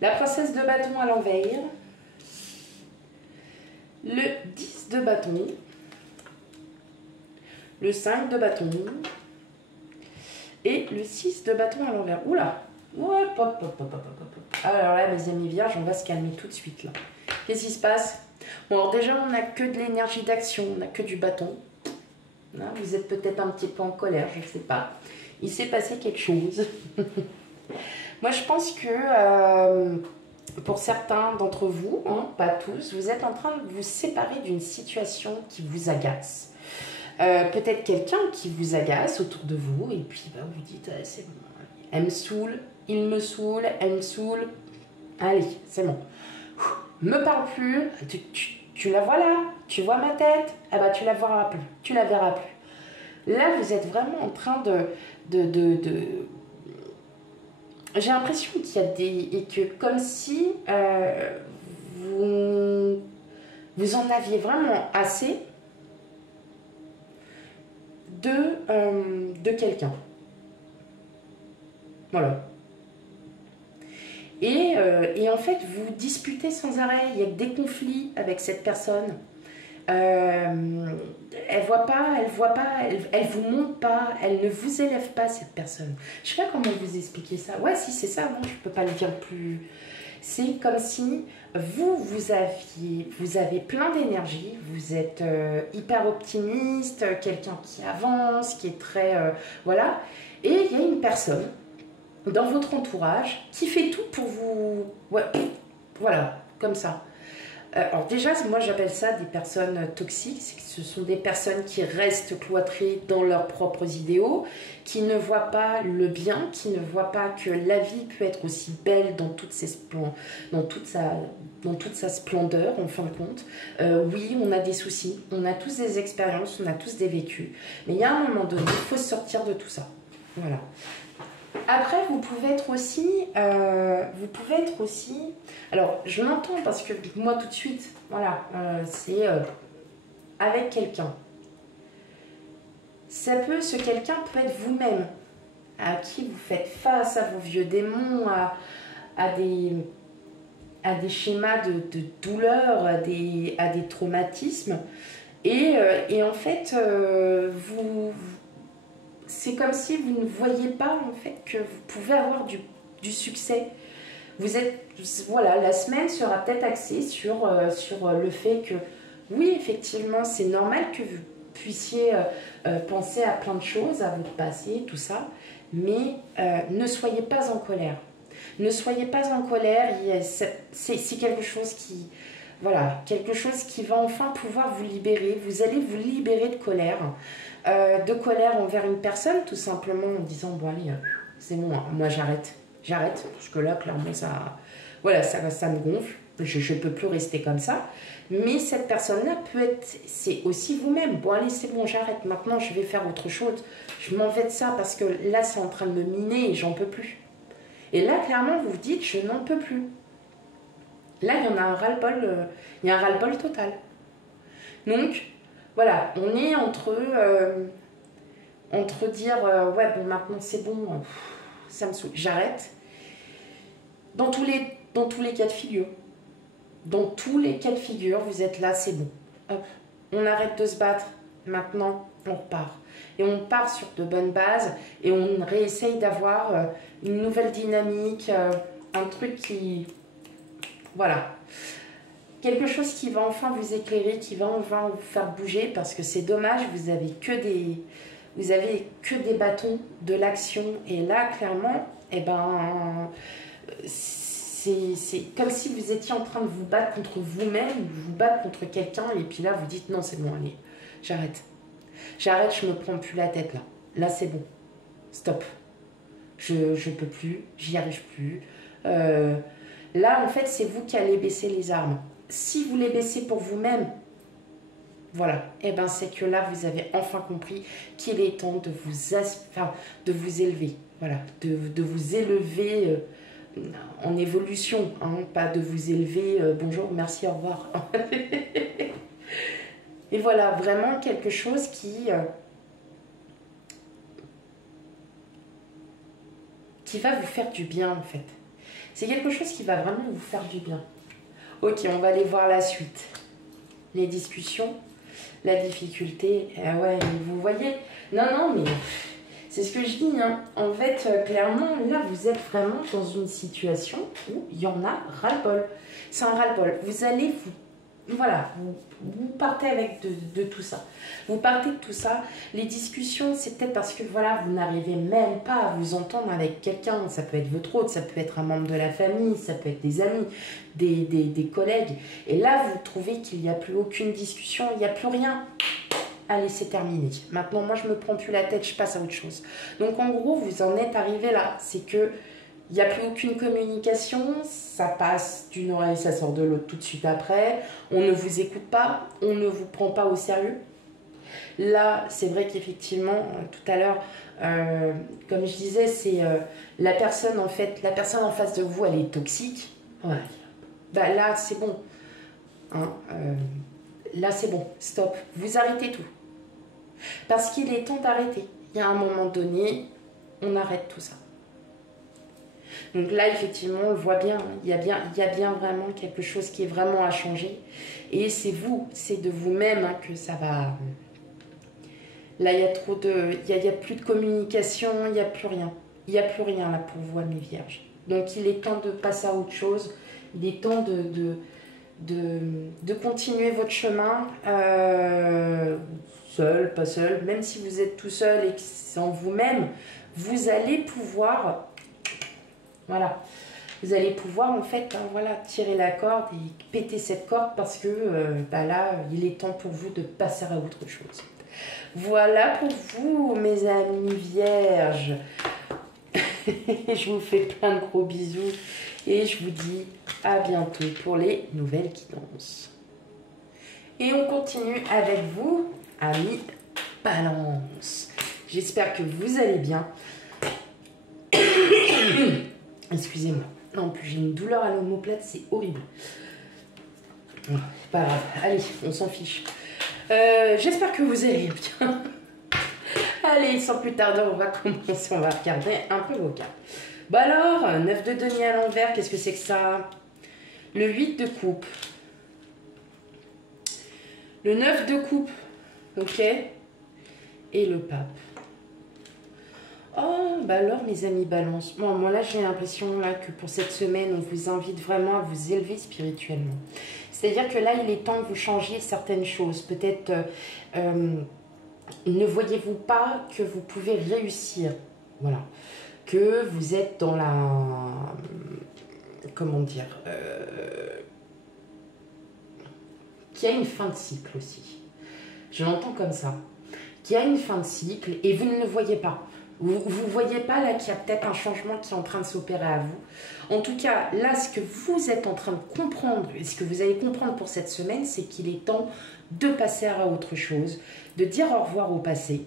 La princesse de bâton à l'envers. Le 10 de bâton. Le 5 de bâton. Et le 6 de bâton à l'envers. Oula. Hop, hop, hop, hop, hop, hop. Alors là, mes amis vierges, on va se calmer tout de suite là. Qu'est-ce qui se passe? Bon, alors déjà, on n'a que de l'énergie d'action, on n'a que du bâton. Là, vous êtes peut-être un petit peu en colère, je ne sais pas. Il s'est passé quelque chose. Moi, je pense que pour certains d'entre vous, hein, pas tous, vous êtes en train de vous séparer d'une situation qui vous agace. Peut-être quelqu'un qui vous agace autour de vous et puis bah, vous dites c'est bon, elle me saoule, il me saoule, elle me saoule. Allez, c'est bon. Me parle plus, tu la vois là, tu vois ma tête, ah bah tu la verras plus, tu la verras plus. Là, vous êtes vraiment en train j'ai l'impression qu'il y a et que comme si vous en aviez vraiment assez de quelqu'un. Voilà. Et en fait, vous disputez sans arrêt, il y a des conflits avec cette personne. Elle voit pas, elle vous montre pas, elle ne vous élève pas, cette personne. Je sais pas comment vous expliquer ça. Ouais, si c'est ça, non, je peux pas le dire plus. C'est comme si vous avez plein d'énergie, vous êtes hyper optimiste, quelqu'un qui avance, qui est très... voilà. Et il y a une personne dans votre entourage qui fait tout pour vous... Ouais, voilà, comme ça. Alors déjà, moi j'appelle ça des personnes toxiques. Ce sont des personnes qui restent cloîtrées dans leurs propres idéaux, qui ne voient pas le bien, qui ne voient pas que la vie peut être aussi belle dans toutes ses dans toute sa splendeur, en fin de compte. Oui, on a des soucis, on a tous des expériences, on a tous des vécus. Mais il y a un moment donné, il faut sortir de tout ça. Voilà. Après, vous pouvez être aussi, alors je l'entends parce que moi tout de suite, voilà, c'est avec quelqu'un. Ce quelqu'un peut être vous-même, à qui vous faites face, à vos vieux démons, à des schémas de douleur, à des traumatismes. Et en fait, c'est comme si vous ne voyez pas en fait que vous pouvez avoir du succès. Voilà, la semaine sera peut-être axée sur le fait que oui, effectivement, c'est normal que vous puissiez penser à plein de choses, à votre passé, tout ça, mais ne soyez pas en colère. Ne soyez pas en colère, c'est quelque chose qui, voilà, quelque chose qui va enfin pouvoir vous libérer. Vous allez vous libérer de colère envers une personne, tout simplement en disant, bon allez, c'est bon, hein, moi j'arrête, parce que là, clairement, voilà, ça me gonfle, je ne peux plus rester comme ça. Mais cette personne-là peut être, c'est aussi vous-même. Bon allez, c'est bon, j'arrête, maintenant je vais faire autre chose. Je m'en vais de ça parce que là, c'est en train de me miner et j'en peux plus. Et là, clairement, vous vous dites, je n'en peux plus. Là, il y en a un ras-le-bol, il y a un ras-le-bol total. Donc, voilà, on est entre dire, ouais, bon, maintenant c'est bon, ça me saoule, j'arrête. Dans tous les cas de figure. Dans tous les cas de figure, vous êtes là, c'est bon. Hop, on arrête de se battre. Maintenant, on repart. Et on part sur de bonnes bases et on réessaye d'avoir une nouvelle dynamique, un truc qui... Voilà. Quelque chose qui va enfin vous éclairer, qui va enfin vous faire bouger parce que c'est dommage, vous avez que des bâtons de l'action. Et là, clairement, eh ben... c'est comme si vous étiez en train de vous battre contre vous-même, vous battre contre quelqu'un, et puis là, vous dites non, c'est bon, allez, j'arrête. J'arrête, je me prends plus la tête là. Là, c'est bon. Stop. Je peux plus, j'y arrive plus. Là, en fait, c'est vous qui allez baisser les armes. Si vous les baissez pour vous-même, voilà, et ben c'est que là, vous avez enfin compris qu'il est temps de vous élever. Voilà, de vous élever en évolution, hein, pas de vous élever bonjour, merci, au revoir. Et voilà, vraiment quelque chose qui va vous faire du bien en fait. C'est quelque chose qui va vraiment vous faire du bien. Ok, on va aller voir la suite. Les discussions, la difficulté. Ouais, vous voyez. Non, mais c'est ce que je dis. Hein. En fait, clairement, là, vous êtes vraiment dans une situation où il y en a ras-le-bol. C'est un ras-le-bol. Vous allez voilà, vous partez avec de tout ça. Vous partez de tout ça. Les discussions, c'est peut-être parce que voilà, vous n'arrivez même pas à vous entendre avec quelqu'un. Ça peut être votre autre, ça peut être un membre de la famille, ça peut être des amis, des collègues. Et là, vous trouvez qu'il n'y a plus aucune discussion, il n'y a plus rien. Allez, c'est terminé. Maintenant, moi, je me prends plus la tête, je passe à autre chose. Donc, en gros, vous en êtes arrivé là. C'est que il n'y a plus aucune communication, ça passe d'une oreille, ça sort de l'autre tout de suite après. On ne vous écoute pas, on ne vous prend pas au sérieux. Là, c'est vrai qu'effectivement, tout à l'heure, comme je disais, c'est la personne en face de vous, elle est toxique. Ouais. Bah, là, c'est bon. Hein, là, c'est bon. Stop. Vous arrêtez tout. Parce qu'il est temps d'arrêter. Il y a un moment donné, on arrête tout ça. Donc là, effectivement, on le voit bien, il y a bien vraiment quelque chose qui est vraiment à changer. Et c'est vous, c'est de vous-même hein, que ça va... Là, il y a plus de communication, il n'y a plus rien. Il n'y a plus rien là pour vous, amis vierges. Donc il est temps de passer à autre chose. Il est temps de continuer votre chemin, seul, pas seul. Même si vous êtes tout seul et que c'est en vous-même, vous allez pouvoir... Voilà. vous allez pouvoir en fait, hein, voilà, tirer la corde et péter cette corde parce que bah là, il est temps pour vous de passer à autre chose. Voilà pour vous, mes amis vierges. Je vous fais plein de gros bisous et je vous dis à bientôt pour les nouvelles guidances. Et on continue avec vous, amis Balance. J'espère que vous allez bien. Excusez-moi. En plus, j'ai une douleur à l'omoplate, c'est horrible. C'est pas grave. Allez, on s'en fiche. J'espère que vous allez bien. Allez, sans plus tarder, on va commencer. On va regarder un peu vos cartes. Bah alors, 9 de denier à l'envers, qu'est-ce que c'est que ça? Le 8 de coupe. Le 9 de coupe. Ok. Et le pape. Oh, bah alors, mes amis balance. Bon, moi là, j'ai l'impression là que pour cette semaine, on vous invite vraiment à vous élever spirituellement. C'est-à-dire que là, il est temps que vous changiez certaines choses. Peut-être, ne voyez-vous pas que vous pouvez réussir. Voilà. Que vous êtes dans la... Comment dire qu'il y a une fin de cycle aussi. Je l'entends comme ça. Qu'il y a une fin de cycle et vous ne le voyez pas. Vous ne voyez pas là qu'il y a peut-être un changement qui est en train de s'opérer à vous. En tout cas, là, ce que vous êtes en train de comprendre, et ce que vous allez comprendre pour cette semaine, c'est qu'il est temps de passer à autre chose, de dire au revoir au passé.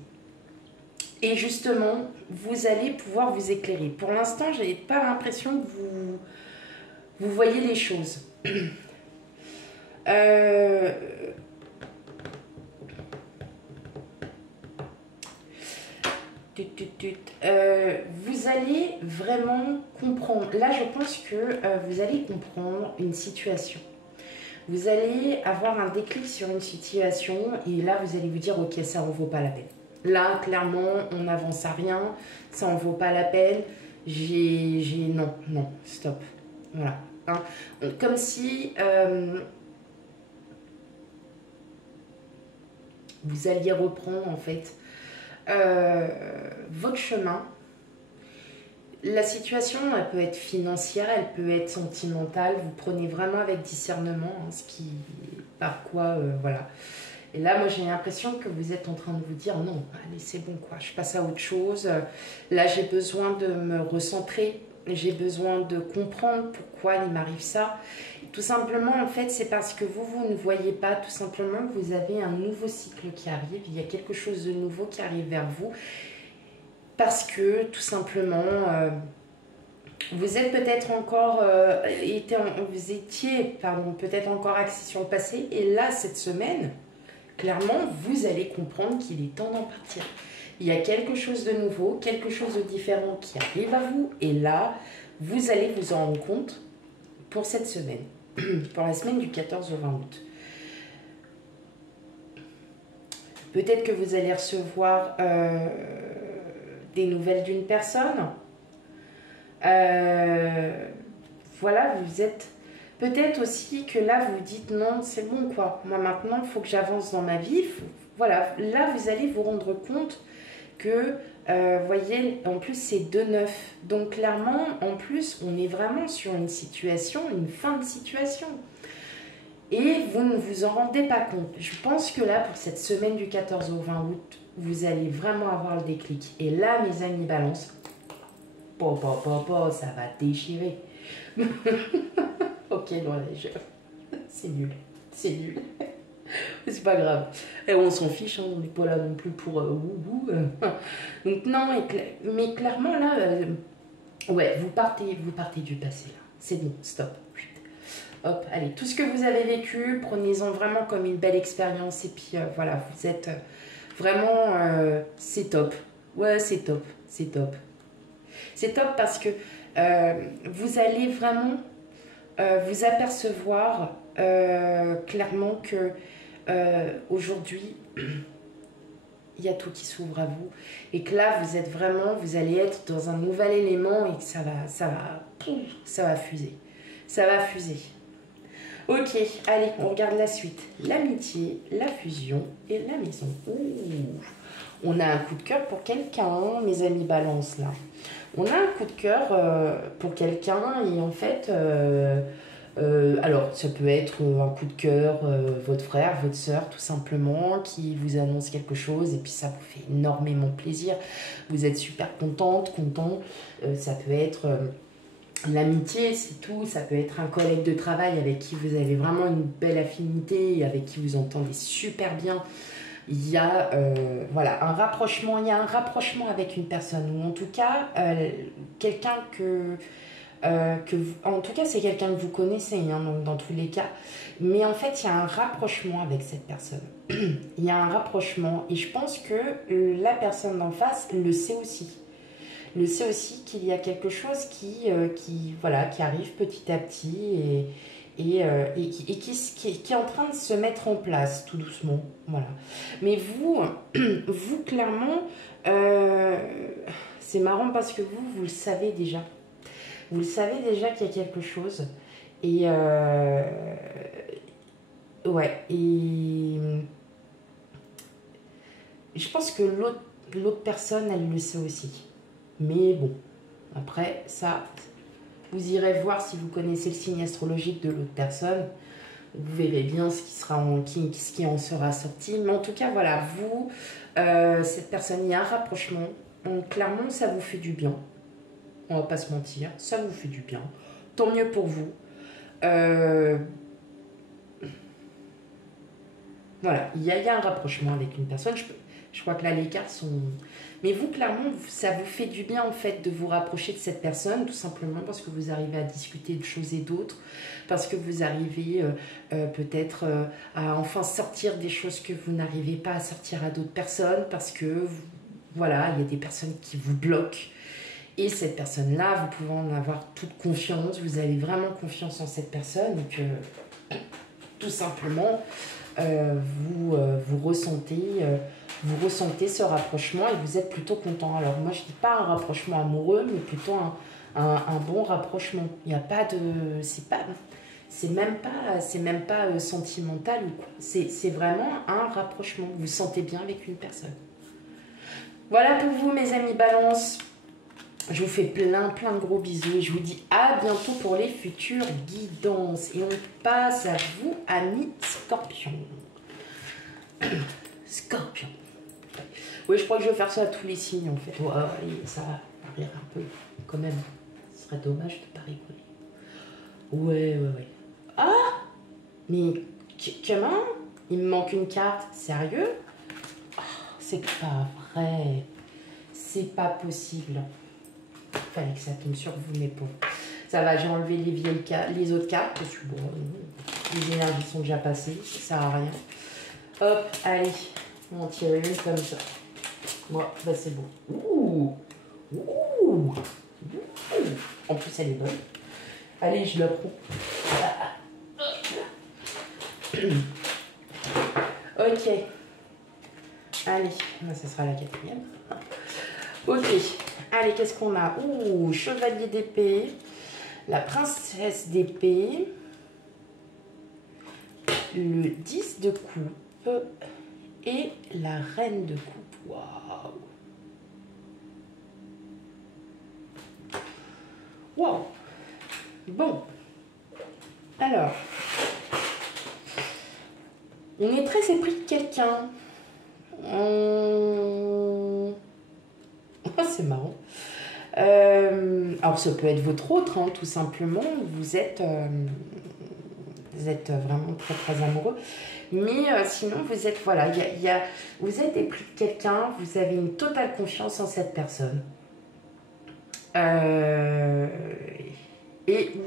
Et justement, vous allez pouvoir vous éclairer. Pour l'instant, je n'ai pas l'impression que vous voyez les choses. Vous allez vraiment comprendre. Là, je pense que vous allez comprendre une situation. Vous allez avoir un déclic sur une situation et là, vous allez vous dire, ok, ça en vaut pas la peine. Là, clairement, on n'avance à rien, ça en vaut pas la peine. Non, stop. Voilà. Hein. Comme si vous alliez reprendre en fait votre chemin. La situation, elle peut être financière, elle peut être sentimentale. Vous prenez vraiment avec discernement hein, ce qui, par quoi, voilà. Et là, moi, j'ai l'impression que vous êtes en train de vous dire non, allez, c'est bon, quoi. Je passe à autre chose. Là, j'ai besoin de me recentrer. J'ai besoin de comprendre pourquoi il m'arrive ça. Tout simplement, en fait, c'est parce que vous ne voyez pas. Tout simplement, vous avez un nouveau cycle qui arrive. Il y a quelque chose de nouveau qui arrive vers vous. Parce que, tout simplement, vous êtes peut-être encore, vous étiez, pardon, peut-être encore axé sur le passé. Et là, cette semaine, clairement, vous allez comprendre qu'il est temps d'en partir. Il y a quelque chose de nouveau, quelque chose de différent qui arrive à vous. Et là, vous allez vous en rendre compte pour cette semaine. Pour la semaine du 14 au 20 août. Peut-être que vous allez recevoir des nouvelles d'une personne. Voilà, vous êtes... Peut-être aussi que là, vous dites non, c'est bon quoi. Moi maintenant, il faut que j'avance dans ma vie. Voilà, là, vous allez vous rendre compte que, voyez, en plus, c'est 2-9. Donc, clairement, en plus, on est vraiment sur une situation, une fin de situation. Et vous ne vous en rendez pas compte. Je pense que là, pour cette semaine du 14 au 20 août, vous allez vraiment avoir le déclic. Et là, mes amis balance, ça va déchirer. Ok, non, c'est nul. C'est nul. C'est pas grave. Et on s'en fiche, hein, on n'est pas là non plus pour Donc non, mais clairement là, ouais, vous partez du passé là. C'est bon, stop. Hop, allez, tout ce que vous avez vécu, prenez-en vraiment comme une belle expérience. Et puis voilà, vous êtes vraiment, c'est top. Ouais, c'est top, c'est top. C'est top parce que vous allez vraiment vous apercevoir clairement que aujourd'hui, il y a tout qui s'ouvre à vous et que là, vous êtes vraiment, vous allez être dans un nouvel élément et que ça va fuser. Ça va fuser. Ok, allez, on regarde la suite. L'amitié, la fusion et la maison. Ouh. On a un coup de cœur pour quelqu'un, mes amis balance là. On a un coup de cœur pour quelqu'un et en fait, alors ça peut être un coup de cœur, votre frère, votre soeur tout simplement, qui vous annonce quelque chose et puis ça vous fait énormément plaisir. Vous êtes super contente, content. Ça peut être l'amitié, c'est tout. Ça peut être un collègue de travail avec qui vous avez vraiment une belle affinité et avec qui vous entendez super bien. Il y a voilà, un rapprochement, il y a un rapprochement avec une personne, ou en tout cas, quelqu'un en tout cas, c'est quelqu'un que vous connaissez, hein, donc dans tous les cas. Mais en fait, il y a un rapprochement avec cette personne. Il y a un rapprochement, et je pense que la personne d'en face le sait aussi. Le sait aussi qu'il y a quelque chose voilà, qui arrive petit à petit qui est en train de se mettre en place tout doucement. Voilà. Mais vous clairement, c'est marrant parce que vous le savez déjà. Vous le savez déjà qu'il y a quelque chose. Et ouais. Et je pense que l'autre personne, elle le sait aussi. Mais bon, après, ça, vous irez voir si vous connaissez le signe astrologique de l'autre personne. Vous verrez bien ce qui en sera sorti. Mais en tout cas, voilà, vous, cette personne, il y a un rapprochement. Donc, clairement, ça vous fait du bien. On va pas se mentir, ça vous fait du bien. Tant mieux pour vous. Voilà, il y a un rapprochement avec une personne. Je crois que là, les cartes sont... Mais vous, clairement, ça vous fait du bien, en fait, de vous rapprocher de cette personne, tout simplement parce que vous arrivez à discuter de choses et d'autres, parce que vous arrivez peut-être à enfin sortir des choses que vous n'arrivez pas à sortir à d'autres personnes, parce que, voilà, il y a des personnes qui vous bloquent. Et cette personne-là, vous pouvez en avoir toute confiance, vous avez vraiment confiance en cette personne, et que, tout simplement, vous ressentez ce rapprochement et vous êtes plutôt content. Alors moi je dis pas un rapprochement amoureux, mais plutôt un bon rapprochement. Il n'y a pas de, c'est même pas sentimental ou quoi. C'est vraiment un rapprochement. Vous vous sentez bien avec une personne. Voilà pour vous mes amis Balance. Je vous fais plein de gros bisous et je vous dis à bientôt pour les futures guidances. Et on passe à vous, amis Scorpion. Scorpion. Oui, je crois que je vais faire ça à tous les signes en fait. Ouais, et ça va rire un peu quand même. Ce serait dommage de pas rigoler. Ouais. Ah, mais comment? Il me manque une carte. Sérieux? Oh, c'est pas vrai. C'est pas possible. Fallait que ça tombe sur vous, mes pauvres. Ça va, j'ai enlevé les autres cartes parce que bon, les énergies sont déjà passées, ça sert à rien. Hop, allez, on va en tirer une comme ça. Bon, bah c'est beau. Ouh. En plus, elle est bonne. Allez, je la prends. Ok. Allez, ça sera la quatrième. Ok. Allez, qu'est-ce qu'on a? Ouh, chevalier d'épée, la princesse d'épée, le 10 de coupe et la reine de coupe. Waouh! Waouh! Bon. Alors, on est très épris de quelqu'un. C'est marrant. Alors, ça peut être votre autre, hein, tout simplement. Vous êtes vraiment très amoureux. Mais sinon, vous êtes, voilà, vous êtes épris de quelqu'un, vous avez une totale confiance en cette personne. Ou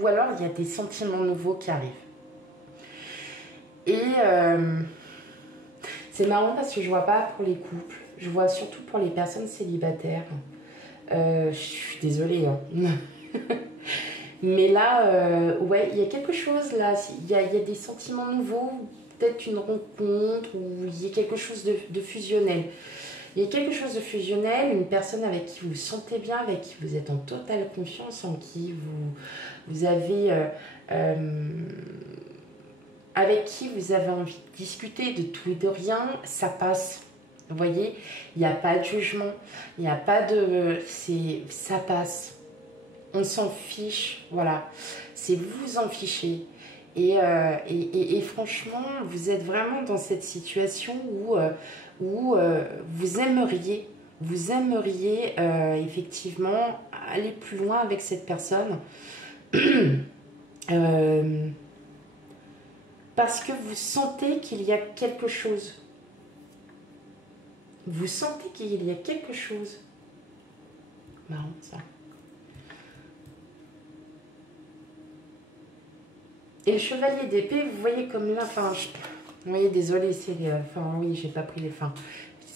alors, il y a des sentiments nouveaux qui arrivent. Et c'est marrant parce que je vois pas pour les couples. Je vois surtout pour les personnes célibataires. Je suis désolée. Hein. Mais là, ouais, il y a quelque chose là. Il y a des sentiments nouveaux, peut-être une rencontre ou il y a quelque chose de fusionnel. Il y a quelque chose de fusionnel, une personne avec qui vous vous sentez bien, avec qui vous êtes en totale confiance, en qui vous avez... avec qui vous avez envie de discuter de tout et de rien, ça passe. Vous voyez, il n'y a pas de jugement, il n'y a pas de... ça passe. On s'en fiche, voilà. C'est vous en fichez. Et franchement, vous êtes vraiment dans cette situation où, vous aimeriez effectivement aller plus loin avec cette personne. Parce que vous sentez qu'il y a quelque chose. Vous sentez qu'il y a quelque chose. Marrant ça. Et le chevalier d'épée, vous voyez comme là, enfin, vous voyez, désolé, c'est, enfin, oui, j'ai pas pris les fins.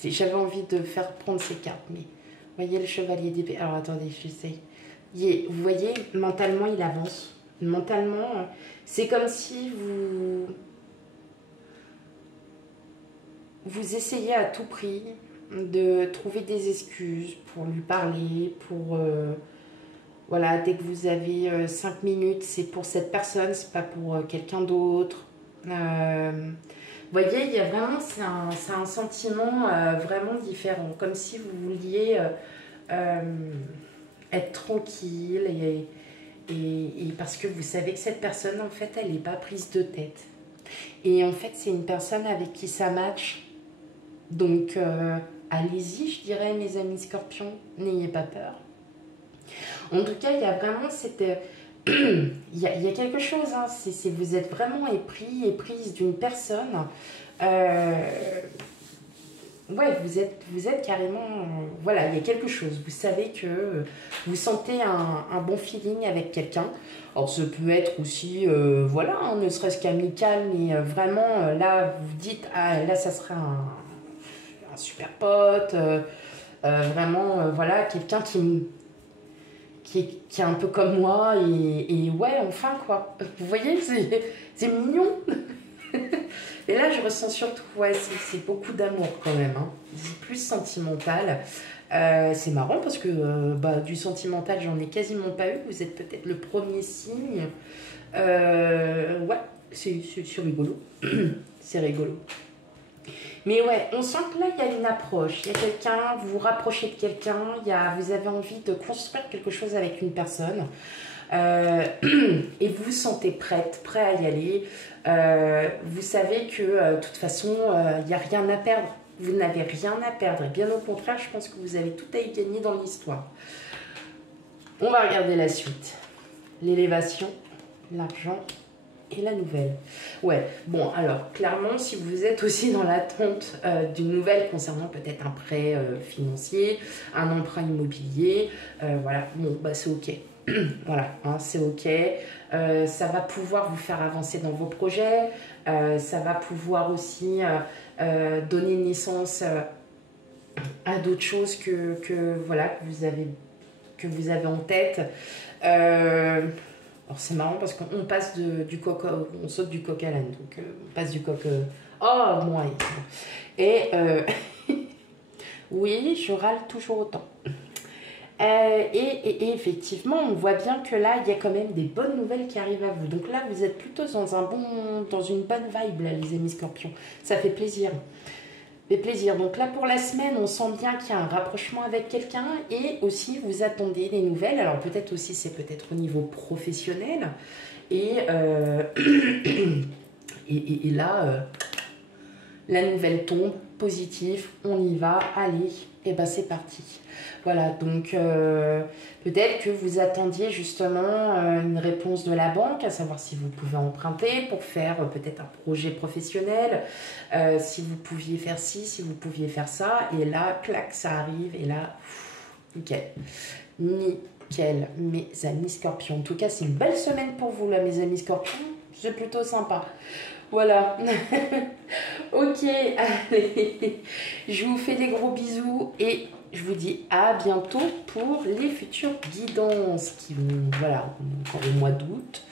J'avais envie de faire prendre ces cartes, mais vous voyez le chevalier d'épée. Alors attendez, j'essaye. Vous voyez, mentalement, il avance. Mentalement, c'est comme si vous essayez à tout prix de trouver des excuses pour lui parler, pour... voilà, dès que vous avez 5 minutes, c'est pour cette personne, c'est pas pour quelqu'un d'autre. Vous voyez, il y a vraiment, c'est un sentiment vraiment différent, comme si vous vouliez être tranquille et parce que vous savez que cette personne, en fait, elle n'est pas prise de tête. Et en fait, c'est une personne avec qui ça match. Donc, allez-y, je dirais, mes amis scorpions, n'ayez pas peur. En tout cas, il y a vraiment cette... il y a quelque chose, hein, vous êtes vraiment épris, éprise d'une personne. Ouais, vous êtes carrément... voilà, il y a quelque chose. Vous savez que vous sentez un bon feeling avec quelqu'un. Alors, ça peut être aussi, voilà, hein, ne serait-ce qu'amical, mais vraiment, là, vous dites, ah, là, ça serait un super pote. Vraiment, voilà, quelqu'un qui est un peu comme moi et ouais, enfin quoi. Vous voyez, c'est mignon. Et là, je ressens surtout, ouais, c'est beaucoup d'amour quand même. Hein. C'est plus sentimental. C'est marrant parce que bah, du sentimental, j'en ai quasiment pas eu. Vous êtes peut-être le premier signe. Ouais, c'est rigolo. C'est rigolo. Mais ouais, on sent que là, il y a une approche. Il y a quelqu'un, vous vous rapprochez de quelqu'un, vous avez envie de construire quelque chose avec une personne. Et vous vous sentez prêt à y aller. Vous savez que, de toute façon, il n'y a rien à perdre. Vous n'avez rien à perdre. Et bien au contraire, je pense que vous avez tout à y gagner dans l'histoire. On va regarder la suite. L'élévation, l'argent et la nouvelle. Ouais, bon, alors, clairement, si vous êtes aussi dans l'attente d'une nouvelle concernant peut-être un prêt financier, un emprunt immobilier, voilà, bon, bah c'est ok. Voilà, hein, c'est ok. Ça va pouvoir vous faire avancer dans vos projets. Ça va pouvoir aussi donner naissance à d'autres choses voilà, que vous avez en tête. Alors c'est marrant parce qu'on passe du coq, on saute du coq à l'âne, donc on passe du coq. Oh, moi. Et oui, je râle toujours autant. Et effectivement, on voit bien que là, il y a quand même des bonnes nouvelles qui arrivent à vous. Donc là, vous êtes plutôt dans une bonne vibe, là, les amis scorpions. Ça fait plaisir. Fait plaisir. Donc là, pour la semaine, on sent bien qu'il y a un rapprochement avec quelqu'un et aussi, vous attendez des nouvelles. Alors peut-être aussi, c'est peut-être au niveau professionnel. Et là, la nouvelle tombe, positif, on y va, allez, et ben c'est parti. Voilà, donc peut-être que vous attendiez justement une réponse de la banque, à savoir si vous pouvez emprunter pour faire peut-être un projet professionnel, si vous pouviez faire ci, si vous pouviez faire ça, et là, clac, ça arrive, et là, nickel. Nickel, mes amis scorpions. En tout cas, c'est une belle semaine pour vous, là, mes amis scorpions. C'est plutôt sympa. Voilà. Ok, allez. Je vous fais des gros bisous et je vous dis à bientôt pour les futures guidances qui vont, voilà, encore au mois d'août.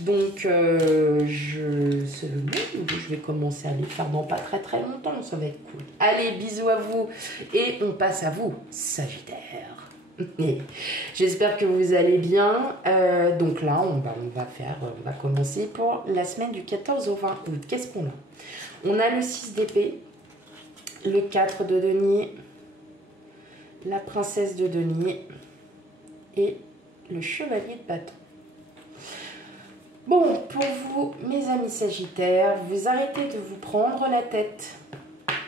Donc, c'est le même, je vais commencer à les faire dans pas très longtemps, ça va être cool. Allez, bisous à vous et on passe à vous, Sagittaire. J'espère que vous allez bien. Donc là, on va commencer pour la semaine du 14 au 20 août. Qu'est-ce qu'on a? On a le 6 d'épée, le 4 de denier, la princesse de denier et le chevalier de bâton. Bon, pour vous, mes amis sagittaires, vous arrêtez de vous prendre la tête.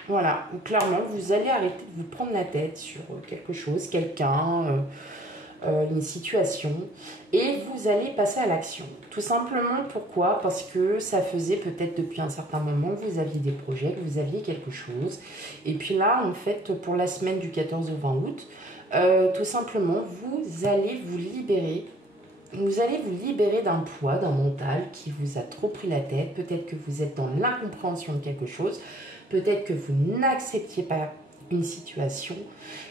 Voilà, clairement, vous allez arrêter de vous prendre la tête sur quelque chose, quelqu'un, une situation, et vous allez passer à l'action. Tout simplement, pourquoi? Parce que ça faisait peut-être depuis un certain moment que vous aviez des projets, que vous aviez quelque chose. Et puis là, en fait, pour la semaine du 14 au 20 août, tout simplement, vous allez vous libérer. Vous allez vous libérer d'un poids, d'un mental qui vous a trop pris la tête. Peut-être que vous êtes dans l'incompréhension de quelque chose. Peut-être que vous n'acceptiez pas une situation.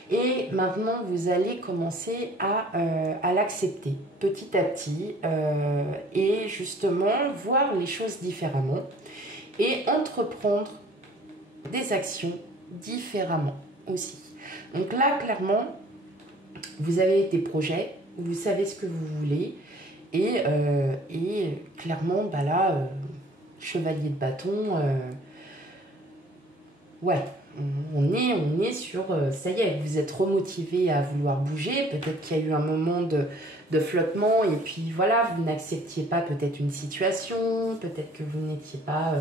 Et maintenant, vous allez commencer à l'accepter petit à petit. Et justement, voir les choses différemment. Et entreprendre des actions différemment aussi. Donc là, clairement, vous avez des projets. Vous savez ce que vous voulez et clairement, bah là, chevalier de bâton, ouais, on est sur, ça y est, vous êtes remotivé à vouloir bouger, peut-être qu'il y a eu un moment de flottement et puis voilà, vous n'acceptiez pas peut-être une situation, peut-être que vous n'étiez pas,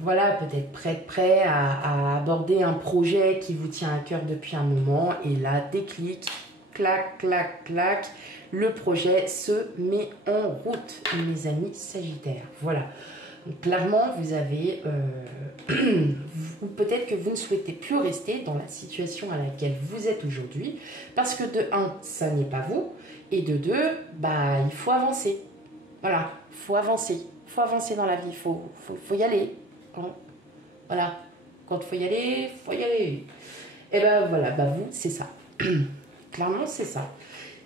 voilà, peut-être prêt à aborder un projet qui vous tient à cœur depuis un moment et là, déclic. Clac, clac, clac, le projet se met en route, mes amis sagittaires. Voilà. Donc, clairement, vous avez... ou peut-être que vous ne souhaitez plus rester dans la situation à laquelle vous êtes aujourd'hui, parce que de un, ça n'est pas vous, et de deux, bah, il faut avancer. Voilà, il faut avancer. Il faut avancer dans la vie, il faut y aller. Voilà. Quand il faut y aller, il faut y aller. Et ben voilà, bah vous, c'est ça. Clairement, c'est ça.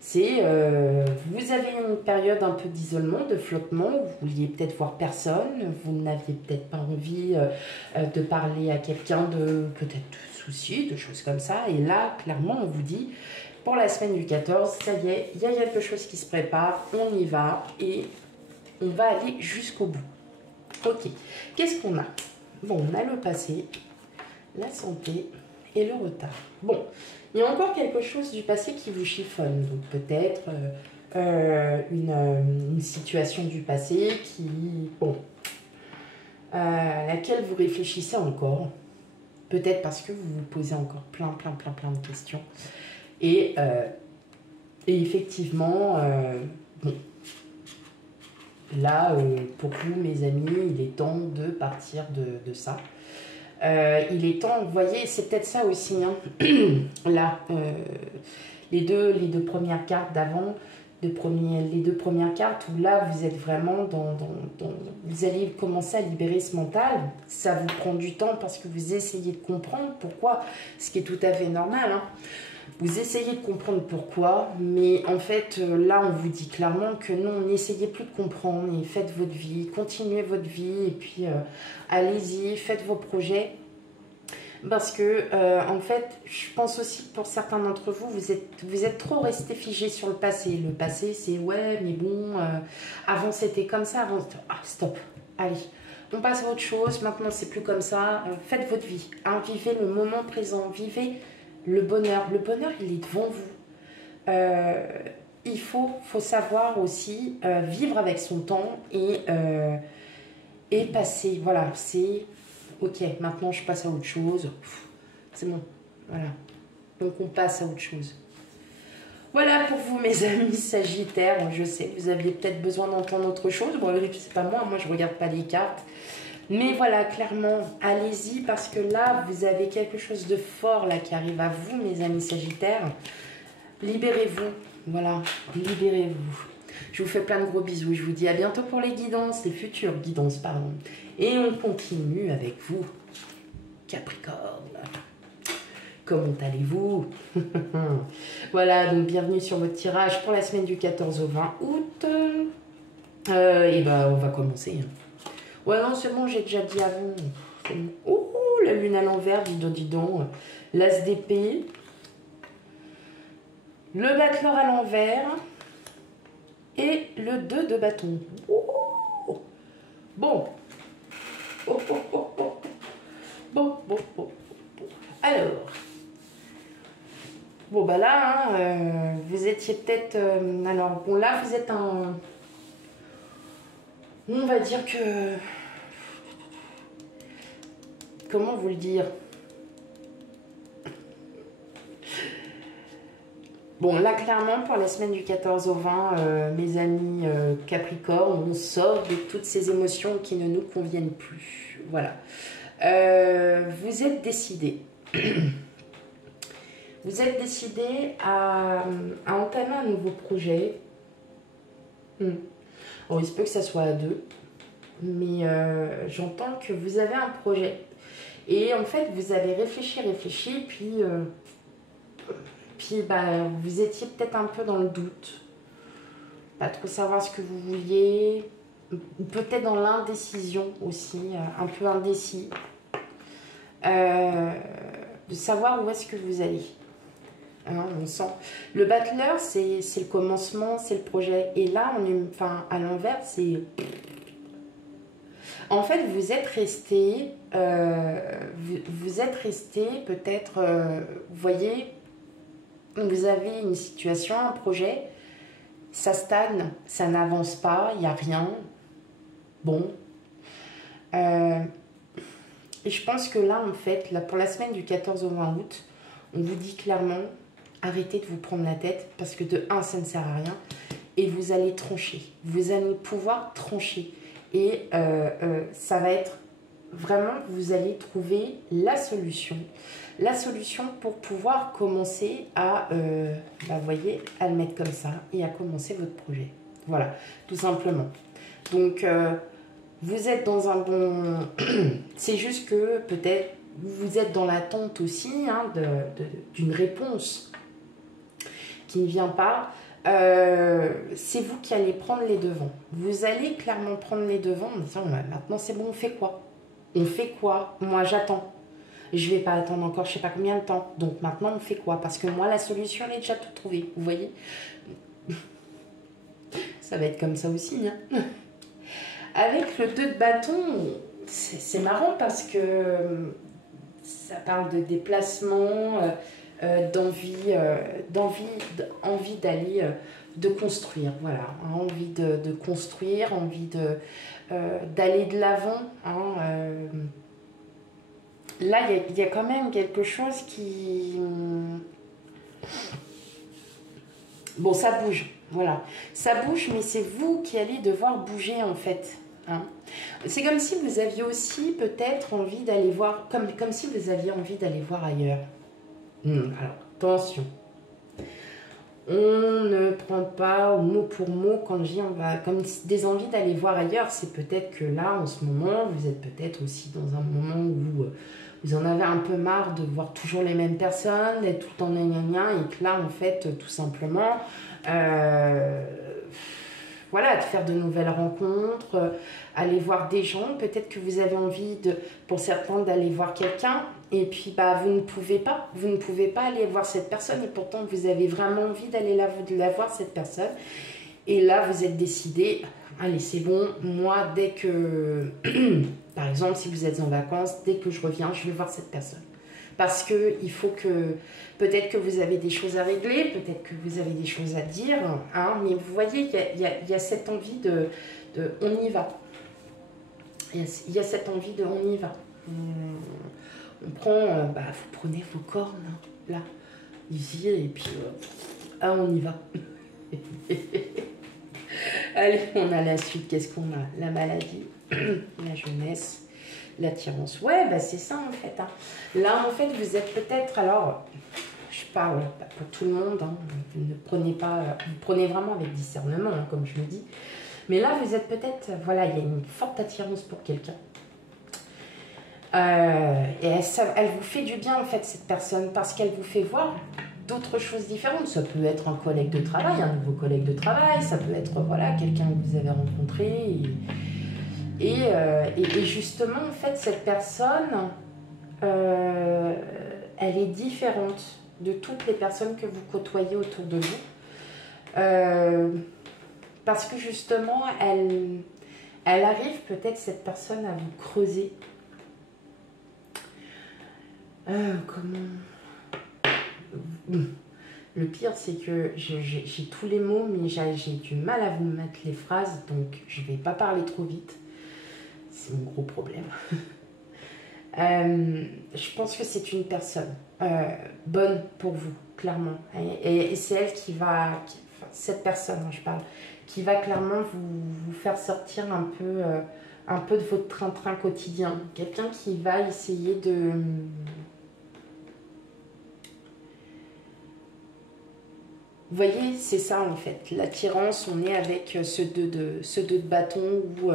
C'est vous avez une période un peu d'isolement, de flottement, où vous vouliez peut-être voir personne, vous n'aviez peut-être pas envie de parler à quelqu'un de peut-être de soucis, de choses comme ça. Et là, clairement, on vous dit, pour la semaine du 14, ça y est, il y a quelque chose qui se prépare, on y va et on va aller jusqu'au bout. Ok, qu'est-ce qu'on a? Bon, on a le passé, la santé et le retard. Bon. Il y a encore quelque chose du passé qui vous chiffonne. Donc peut-être une situation du passé qui, bon, à laquelle vous réfléchissez encore. Peut-être parce que vous vous posez encore plein de questions. Et effectivement, bon, là, pour vous, mes amis, il est temps de partir de ça. Il est temps, vous voyez, c'est peut-être ça aussi, hein. Là, les deux premières cartes d'avant, les deux premières cartes où là, vous êtes vraiment vous allez commencer à libérer ce mental. Ça vous prend du temps parce que vous essayez de comprendre pourquoi, ce qui est tout à fait normal, hein. Vous essayez de comprendre pourquoi, mais en fait, là, on vous dit clairement que non, n'essayez plus de comprendre et faites votre vie, continuez votre vie et puis allez-y, faites vos projets. Parce que, en fait, je pense aussi que pour certains d'entre vous, vous êtes trop restés figés sur le passé. Le passé, c'est ouais, mais bon, avant c'était comme ça, avant... Ah, stop, allez. On passe à autre chose, maintenant c'est plus comme ça. Faites votre vie, hein, vivez le moment présent, vivez le bonheur. Le bonheur, il est devant vous. Il faut savoir aussi vivre avec son temps et passer. Voilà, c'est ok, maintenant je passe à autre chose. C'est bon, voilà. Donc on passe à autre chose. Voilà pour vous, mes amis sagittaires. Je sais, vous aviez peut-être besoin d'entendre autre chose. Bon, c'est pas moi je regarde pas les cartes. Mais voilà, clairement, allez-y parce que là, vous avez quelque chose de fort là qui arrive à vous, mes amis sagittaires. Libérez-vous, voilà, libérez-vous. Je vous fais plein de gros bisous. Je vous dis à bientôt pour les guidances, les futures guidances, pardon. Et on continue avec vous, Capricorne. Comment allez-vous? Voilà, donc bienvenue sur votre tirage pour la semaine du 14 au 20 août. Et ben, on va commencer. Ouais, non, c'est bon, j'ai déjà dit avant. Bon. Oh, la lune à l'envers, dis donc. L'as d'épée. le battleur à l'envers et le 2 de bâton. Oh, bon. Oh, oh, oh, oh. Bon, bon, bon, bon. Alors, bon, bah là, hein, vous étiez peut-être... alors, bon, là, vous êtes un... On va dire que... Comment vous le dire? Bon, là, clairement, pour la semaine du 14 au 20, mes amis Capricorne, on sort de toutes ces émotions qui ne nous conviennent plus. Voilà. Vous êtes décidé. Vous êtes décidé à entamer un nouveau projet. Bon, il se peut que ça soit à deux, mais j'entends que vous avez un projet. Et en fait, vous avez réfléchi, puis bah, vous étiez peut-être un peu dans le doute. Pas trop savoir ce que vous vouliez. Peut-être dans l'indécision aussi, un peu indécis. De savoir où est-ce que vous allez. Hein, on sent. Le battleur, c'est le commencement, c'est le projet. Et là, on est, enfin, à l'envers, c'est... En fait, vous êtes resté, peut-être, vous voyez, vous avez une situation, un projet, ça stagne, ça n'avance pas, il n'y a rien. Bon. Et je pense que là, en fait, là, pour la semaine du 14 au 20 août, on vous dit clairement, arrêtez de vous prendre la tête, parce que de un, ça ne sert à rien, et vous allez trancher. Vous allez pouvoir trancher. Et ça va être vraiment, vous allez trouver la solution pour pouvoir commencer à, bah, voyez, à le mettre comme ça et à commencer votre projet. Voilà, tout simplement. Donc, vous êtes dans un bon... C'est juste que peut-être vous êtes dans l'attente aussi hein, d'une réponse qui ne vient pas. C'est vous qui allez prendre les devants. Vous allez clairement prendre les devants en disant maintenant c'est bon, on fait quoi? On fait quoi? Moi j'attends. Je vais pas attendre encore je sais pas combien de temps. Donc maintenant on fait quoi? Parce que moi la solution elle est déjà toute trouvée. Vous voyez? Ça va être comme ça aussi. Hein. Avec le 2 de bâton, c'est marrant parce que ça parle de déplacement, d'envie d'aller, de construire, voilà, hein, envie de construire, envie d'aller de l'avant. Hein, là, il y a quand même quelque chose qui... Bon, ça bouge, voilà. Ça bouge, mais c'est vous qui allez devoir bouger, en fait. Hein. C'est comme si vous aviez aussi peut-être envie d'aller voir, comme si vous aviez envie d'aller voir ailleurs. Alors, attention. On ne prend pas au mot pour mot quand je dis on va, comme des envies d'aller voir ailleurs. C'est peut-être que là, en ce moment, vous êtes peut-être aussi dans un moment où vous en avez un peu marre de voir toujours les mêmes personnes, d'être tout le temps gna et que là, en fait, tout simplement, voilà, de faire de nouvelles rencontres, aller voir des gens. Peut-être que vous avez envie, pour certains, d'aller voir quelqu'un. Et puis, bah, vous ne pouvez pas aller voir cette personne. Et pourtant, vous avez vraiment envie d'aller la voir, cette personne. Et là, vous êtes décidé, allez, c'est bon. Moi, dès que, par exemple, si vous êtes en vacances, dès que je reviens, je vais voir cette personne. Parce que il faut que, peut-être que vous avez des choses à régler, peut-être que vous avez des choses à dire. Hein, mais vous voyez, il y a cette envie de on y va. Il y a cette envie de on y va. On prend, bah, vous prenez vos cornes, là, ici, et puis, ah, on y va. Allez, on a la suite. Qu'est-ce qu'on a? La maladie, la jeunesse, l'attirance. Ouais, bah, c'est ça, en fait. Hein. Là, en fait, vous êtes peut-être, alors, je parle pas pour tout le monde, hein, ne prenez pas, vous prenez vraiment avec discernement, hein, comme je le dis. Mais là, vous êtes peut-être, voilà, il y a une forte attirance pour quelqu'un. Et elle vous fait du bien en fait cette personne parce qu'elle vous fait voir d'autres choses différentes. Ça peut être un collègue de travail, un nouveau collègue de travail, ça peut être voilà quelqu'un que vous avez rencontré et justement en fait cette personne elle est différente. de toutes les personnes que vous côtoyez autour de vous. Parce que justement, elle arrive peut-être cette personne à vous creuser. Comment... Le pire, c'est que j'ai tous les mots, mais j'ai du mal à vous mettre les phrases, donc je ne vais pas parler trop vite. C'est mon gros problème. Je pense que c'est une personne bonne pour vous, clairement. Et c'est elle qui va... cette personne, je parle, qui va clairement vous faire sortir un peu de votre train-train quotidien. Quelqu'un qui va essayer de... Vous voyez, c'est ça en fait. L'attirance, on est avec ce deux de bâton où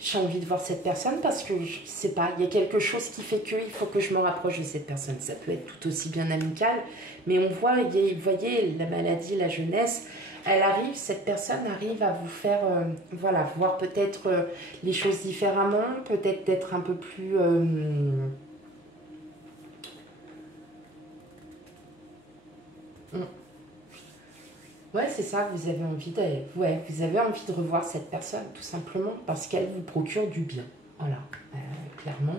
j'ai envie de voir cette personne parce que je sais pas, il y a quelque chose qui fait qu'il faut que je me rapproche de cette personne. Ça peut être tout aussi bien amical, mais on voit, vous voyez, la maladie, la jeunesse, elle arrive, cette personne arrive à vous faire, voilà, voir peut-être les choses différemment, peut-être d'être un peu plus... Ouais, c'est ça, vous avez envie de revoir cette personne, tout simplement, parce qu'elle vous procure du bien. Voilà, clairement.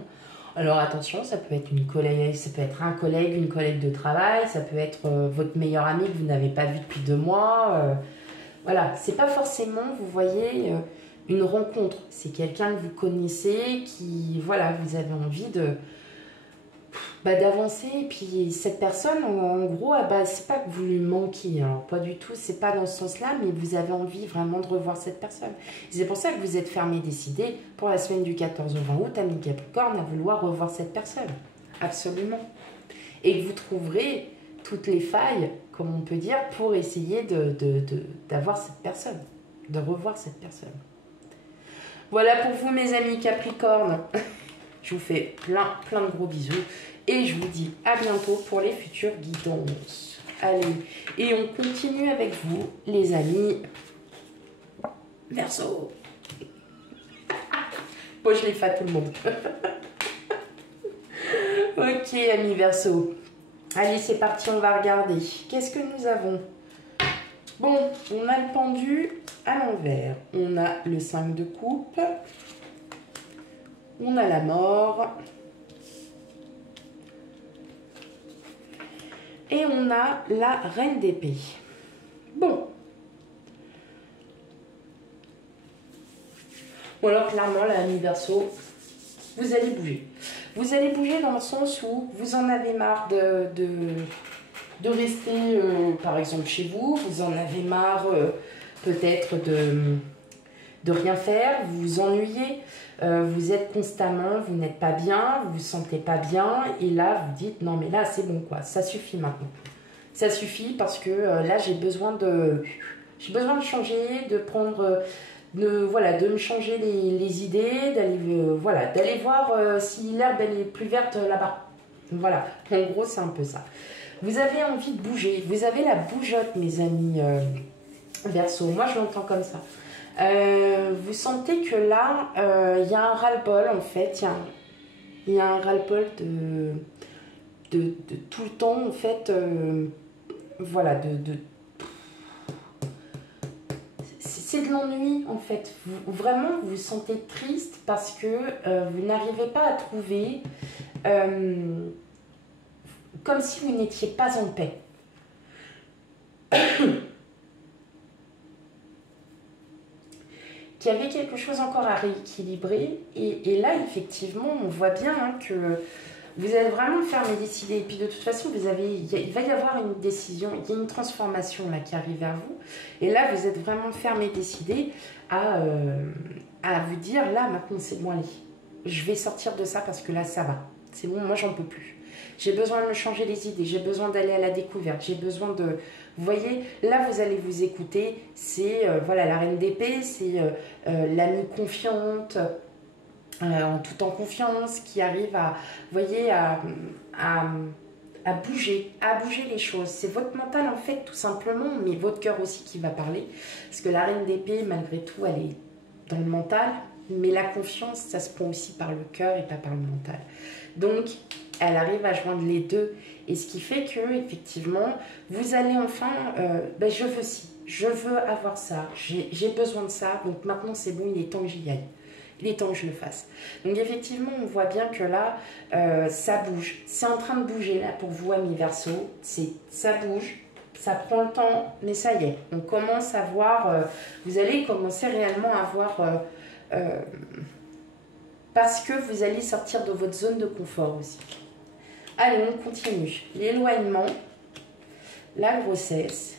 Alors attention, ça peut être une collègue, ça peut être un collègue, une collègue de travail, ça peut être votre meilleur ami que vous n'avez pas vu depuis 2 mois. Voilà, c'est pas forcément, vous voyez, une rencontre. C'est quelqu'un que vous connaissez, qui, voilà, vous avez envie de... d'avancer, et puis cette personne en gros, c'est pas que vous lui manquiez, alors pas du tout, c'est pas dans ce sens là, mais vous avez envie vraiment de revoir cette personne. C'est pour ça que vous êtes fermé, décidé pour la semaine du 14 au 20 août, ami Capricorne, à vouloir revoir cette personne, absolument, et que vous trouverez toutes les failles, comme on peut dire, pour essayer d'avoir cette personne, de revoir cette personne. Voilà pour vous mes amis Capricorne. Je vous fais plein de gros bisous. Et je vous dis à bientôt pour les futures guidances. Allez, et on continue avec vous, les amis Verseau. Bon, je l'ai fait à tout le monde. Ok, amis Verseau. Allez, c'est parti, on va regarder. Qu'est-ce que nous avons? Bon, on a le pendu à l'envers. On a le 5 de coupe. On a la mort. Et on a la reine d'épée. Bon. Bon alors clairement, là, ami Verseau, vous allez bouger. Vous allez bouger dans le sens où vous en avez marre de rester, par exemple, chez vous. Vous en avez marre peut-être de rien faire. Vous vous ennuyez. Vous êtes constamment, vous n'êtes pas bien, vous vous sentez pas bien, et là vous dites non mais là c'est bon quoi, ça suffit maintenant. Ça suffit parce que là j'ai besoin de changer, de prendre, de me changer les idées, d'aller voir si l'herbe elle est plus verte là-bas. Voilà, en gros c'est un peu ça. Vous avez envie de bouger, vous avez la bougeotte mes amis Verseau, moi je l'entends comme ça. Vous sentez que là, il y a un ras-le-bol en fait, il y a un ras-le-bol de tout le temps en fait, voilà, c'est de l'ennui en fait. Vraiment, vous vous sentez triste parce que vous n'arrivez pas à trouver, comme si vous n'étiez pas en paix. Qu'il y avait quelque chose encore à rééquilibrer. Et là, effectivement, on voit bien que vous êtes vraiment ferme et décidé. Et puis, de toute façon, il va y avoir une décision, il y a une transformation là qui arrive vers vous. Et là, vous êtes vraiment ferme et décidé à vous dire, là, maintenant, c'est bon, allez. Je vais sortir de ça parce que là, ça va. C'est bon, moi, j'en peux plus. J'ai besoin de me changer les idées. J'ai besoin d'aller à la découverte. J'ai besoin de... Vous voyez, là, vous allez vous écouter. C'est, voilà, la reine d'épée, c'est l'amie confiante, tout en confiance, qui arrive à, vous voyez, à bouger les choses. C'est votre mental, en fait, tout simplement, mais votre cœur aussi qui va parler. Parce que la reine d'épée, malgré tout, elle est dans le mental. mais la confiance, ça se prend aussi par le cœur et pas par le mental. Donc, elle arrive à joindre les deux. Et ce qui fait que, effectivement, vous allez enfin, ben, je veux ci, je veux avoir ça, j'ai besoin de ça, donc maintenant c'est bon, il est temps que j'y aille. Il est temps que je le fasse. Donc effectivement, on voit bien que là, ça bouge. C'est en train de bouger là pour vous, amis Verseau. Ça bouge, ça prend le temps, mais ça y est. On commence à voir, vous allez commencer réellement à voir, parce que vous allez sortir de votre zone de confort aussi. Allez, on continue. L'éloignement, la grossesse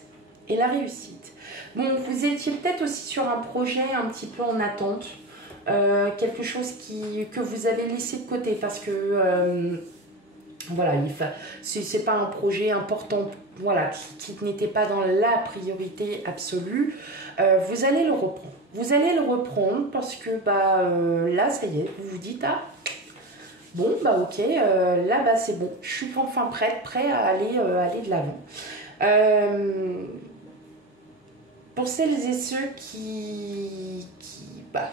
et la réussite. Bon, vous étiez peut-être aussi sur un projet un petit peu en attente. Quelque chose que vous avez laissé de côté parce que voilà, c'est pas un projet important, voilà, qui n'était pas dans la priorité absolue. Vous allez le reprendre. Vous allez le reprendre parce que bah, là, ça y est, vous vous dites, ah, bon, bah ok, là, bah, c'est bon, je suis enfin prêt à aller de l'avant. Pour celles et ceux bah,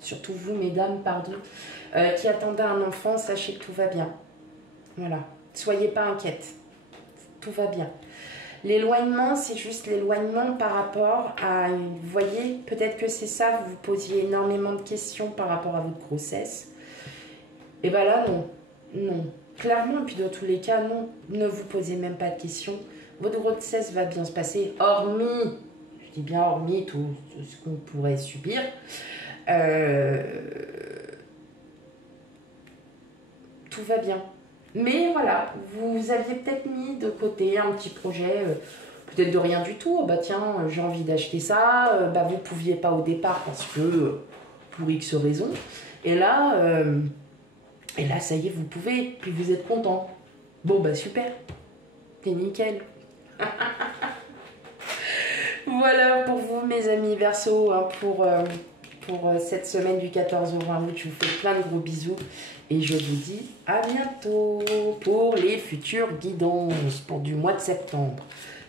surtout vous, mesdames, pardon, qui attendaient un enfant, sachez que tout va bien. Voilà, soyez pas inquiètes, tout va bien. L'éloignement, c'est juste l'éloignement par rapport à, vous voyez, peut-être que c'est ça, vous vous posiez énormément de questions par rapport à votre grossesse. Et bien là, non, non. Clairement, puis dans tous les cas, non, ne vous posez même pas de questions. Votre grossesse va bien se passer, hormis, je dis bien hormis tout ce qu'on pourrait subir. Tout va bien. Mais voilà, vous aviez peut-être mis de côté un petit projet, peut-être de rien du tout. Bah tiens, j'ai envie d'acheter ça. Bah vous ne pouviez pas au départ parce que pour X raisons. Et là, ça y est, vous pouvez. Puis vous êtes content. Bon bah super, c'est nickel. Voilà pour vous, mes amis Verseau, hein, pour cette semaine du 14 au 20 août. Je vous fais plein de gros bisous et je vous dis à bientôt pour les futures guidances pour du mois de septembre.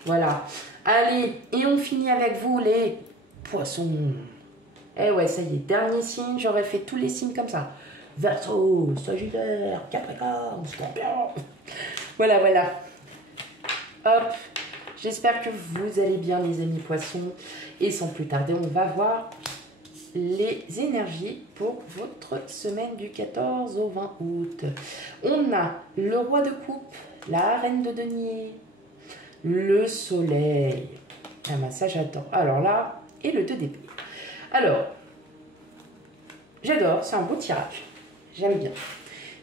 Voilà. Allez, et on finit avec vous les poissons. Eh ouais, ça y est, dernier signe, j'aurais fait tous les signes comme ça. Verseau, Sagittaire, Capricorne, Scorpion. Voilà, voilà. Hop. J'espère que vous allez bien, les amis poissons. Et sans plus tarder, on va voir les énergies pour votre semaine du 14 au 20 août. On a le roi de coupe, la reine de denier, le soleil. Ah ben ça j'adore. Alors là, et le 2 d'épée. Alors, j'adore, c'est un beau tirage. J'aime bien.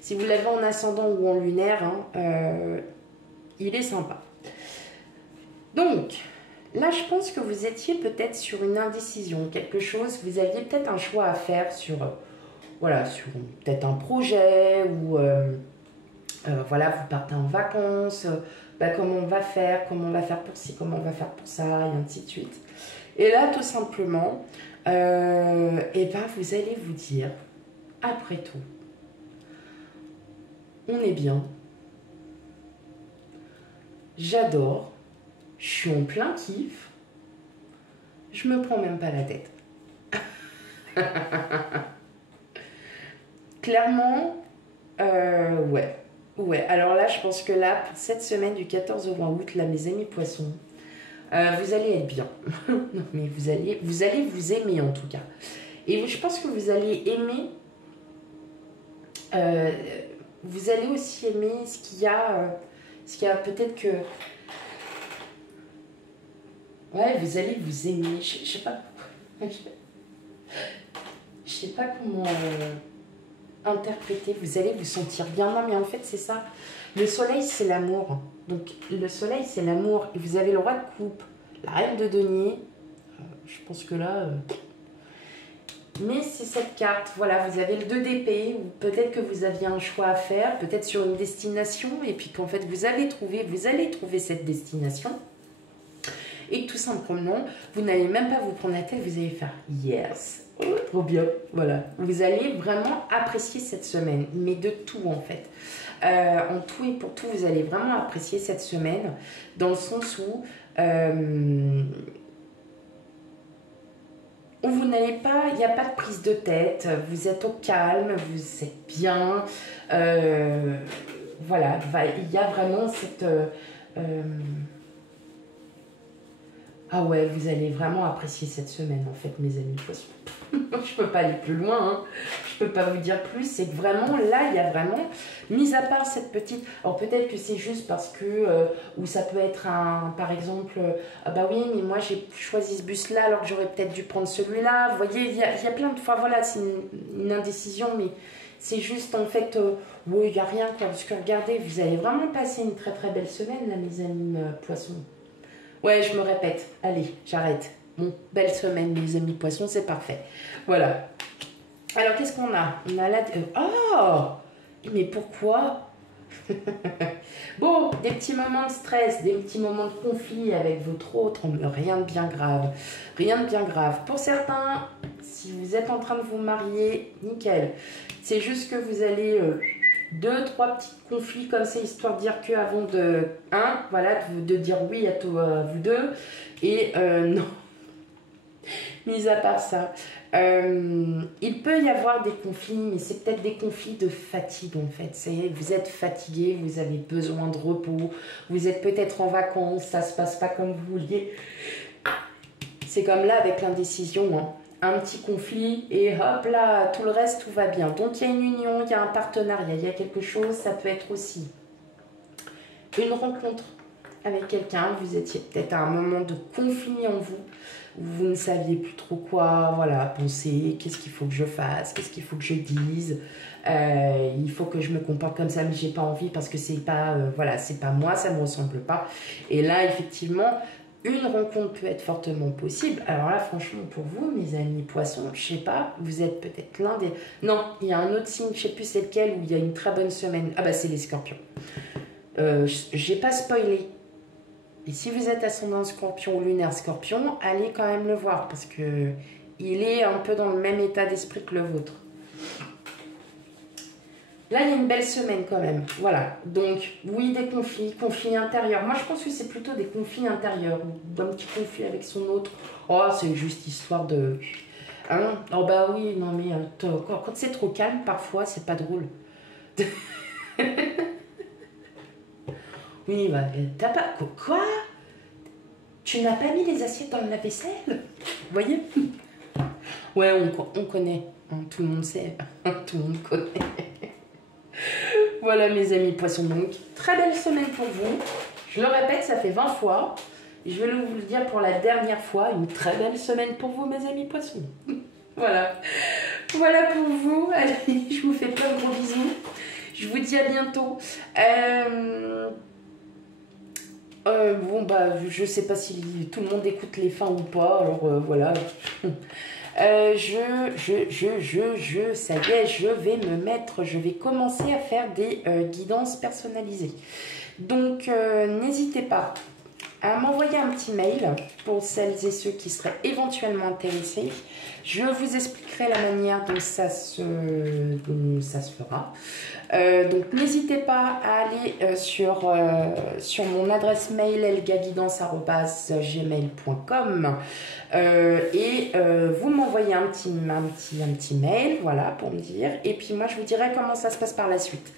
Si vous l'avez en ascendant ou en lunaire, hein, il est sympa. Donc, là, je pense que vous étiez peut-être sur une indécision, quelque chose, vous aviez peut-être un choix à faire sur, voilà, sur peut-être un projet ou, voilà, vous partez en vacances, bah, comment on va faire pour ci, comment on va faire pour ça, et ainsi de suite. Et là, tout simplement, et ben, vous allez vous dire, après tout, on est bien, j'adore, je suis en plein kiff, je me prends même pas la tête. Clairement, ouais. Ouais, alors là, je pense que là, pour cette semaine du 14 au 20 août, là, mes amis poissons, vous allez être bien. Non, mais vous allez vous aimer en tout cas. Et je pense que vous allez aimer, vous allez aussi aimer ce qu'il y a peut-être que... Ouais, vous allez vous aimer, je sais pas. Je sais pas comment interpréter, vous allez vous sentir bien. Non, mais en fait, c'est ça. Le soleil, c'est l'amour. Donc, le soleil, c'est l'amour. Et vous avez le roi de coupe, la reine de denier. Je pense que là... Mais c'est cette carte. Voilà, vous avez le 2 d'épée. Ou peut-être que vous aviez un choix à faire, peut-être sur une destination. Et puis qu'en fait, vous allez trouver cette destination. Et tout simplement, vous n'allez même pas vous prendre la tête, vous allez faire yes, oh, trop bien, voilà. Vous allez vraiment apprécier cette semaine, mais de tout en fait. En tout et pour tout, vous allez vraiment apprécier cette semaine, dans le sens où vous n'allez pas, il n'y a pas de prise de tête, vous êtes au calme, vous êtes bien. Voilà, il y a vraiment cette... ah ouais, vous allez vraiment apprécier cette semaine, en fait, mes amis poissons. Je peux pas aller plus loin, hein. Je peux pas vous dire plus. C'est que vraiment, là, il y a vraiment, mis à part cette petite... Alors, peut-être que c'est juste parce que... ou ça peut être un... Par exemple, ah bah oui, mais moi, j'ai choisi ce bus-là, alors que j'aurais peut-être dû prendre celui-là. Vous voyez, il y a plein de fois, voilà, c'est une indécision, mais c'est juste, en fait... oui, il n'y a rien, quoi. Parce que, regardez, vous allez vraiment passer une très, très belle semaine, là, mes amis poissons. Ouais, je me répète. Allez, j'arrête. Bon, belle semaine, mes amis poissons, c'est parfait. Voilà. Alors, qu'est-ce qu'on a? On a la... oh! Mais pourquoi? Bon, des petits moments de stress, des petits moments de conflit avec votre autre, rien de bien grave. Rien de bien grave. Pour certains, si vous êtes en train de vous marier, nickel. C'est juste que vous allez... 2, 3 petits conflits comme ça, histoire de dire que avant de... voilà, de dire oui à vous deux. Et non. Mis à part ça, il peut y avoir des conflits, mais c'est peut-être des conflits de fatigue en fait. Vous êtes fatigué, vous avez besoin de repos, vous êtes peut-être en vacances, ça se passe pas comme vous vouliez. C'est comme là avec l'indécision, hein. Un petit conflit et hop là, tout le reste, tout va bien. Donc il y a une union, il y a un partenariat, il y a quelque chose, ça peut être aussi une rencontre avec quelqu'un. Vous étiez peut-être à un moment de conflit en vous, où vous ne saviez plus trop quoi, voilà, penser, qu'est-ce qu'il faut que je fasse, qu'est-ce qu'il faut que je dise, il faut que je me comporte comme ça, mais j'ai pas envie parce que c'est pas, voilà, c'est pas moi, ça me ressemble pas. Et là, effectivement, une rencontre peut être fortement possible. Alors là, franchement, pour vous, mes amis poissons, je sais pas, vous êtes peut-être l'un des... Non, il y a un autre signe, je sais plus c'est lequel, où il y a une très bonne semaine. Ah bah, c'est les scorpions. J'ai pas spoilé. Et si vous êtes ascendant scorpion ou lunaire scorpion, allez quand même le voir, parce que il est un peu dans le même état d'esprit que le vôtre. Là, il y a une belle semaine quand même. Voilà. Donc, oui, des conflits intérieurs. Moi, je pense que c'est plutôt des conflits intérieurs. D'un petit conflit avec son autre. Oh, c'est juste histoire de... Hein? Oh, bah oui, non, mais quand c'est trop calme, parfois, c'est pas drôle. Oui, bah, t'as pas... Quoi? Tu n'as pas mis les assiettes dans le lave-vaisselle? Vous voyez? Ouais, on connaît. Hein, tout le monde sait. Tout le monde connaît. Voilà mes amis poissons, donc très belle semaine pour vous. Je le répète, ça fait 20 fois. Je vais vous le dire pour la dernière fois, une très belle semaine pour vous mes amis poissons. Voilà. Voilà pour vous. Allez, je vous fais plein de gros bisous. Je vous dis à bientôt. Bon bah je sais pas si tout le monde écoute les fins ou pas, alors voilà. Ça y est, je vais commencer à faire des guidances personnalisées. Donc, n'hésitez pas à m'envoyer un petit mail pour celles et ceux qui seraient éventuellement intéressés. Je vous expliquerai la manière dont ça se fera. Donc, n'hésitez pas à aller sur mon adresse mail elgaguidance@gmail.com et vous m'envoyez un petit mail, voilà, pour me dire. Et puis, moi, je vous dirai comment ça se passe par la suite.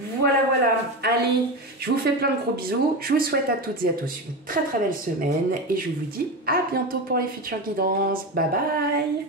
Voilà, voilà. Allez, je vous fais plein de gros bisous. Je vous souhaite à toutes et à tous une très très belle semaine. Et je vous dis à bientôt pour les futures guidances. Bye bye.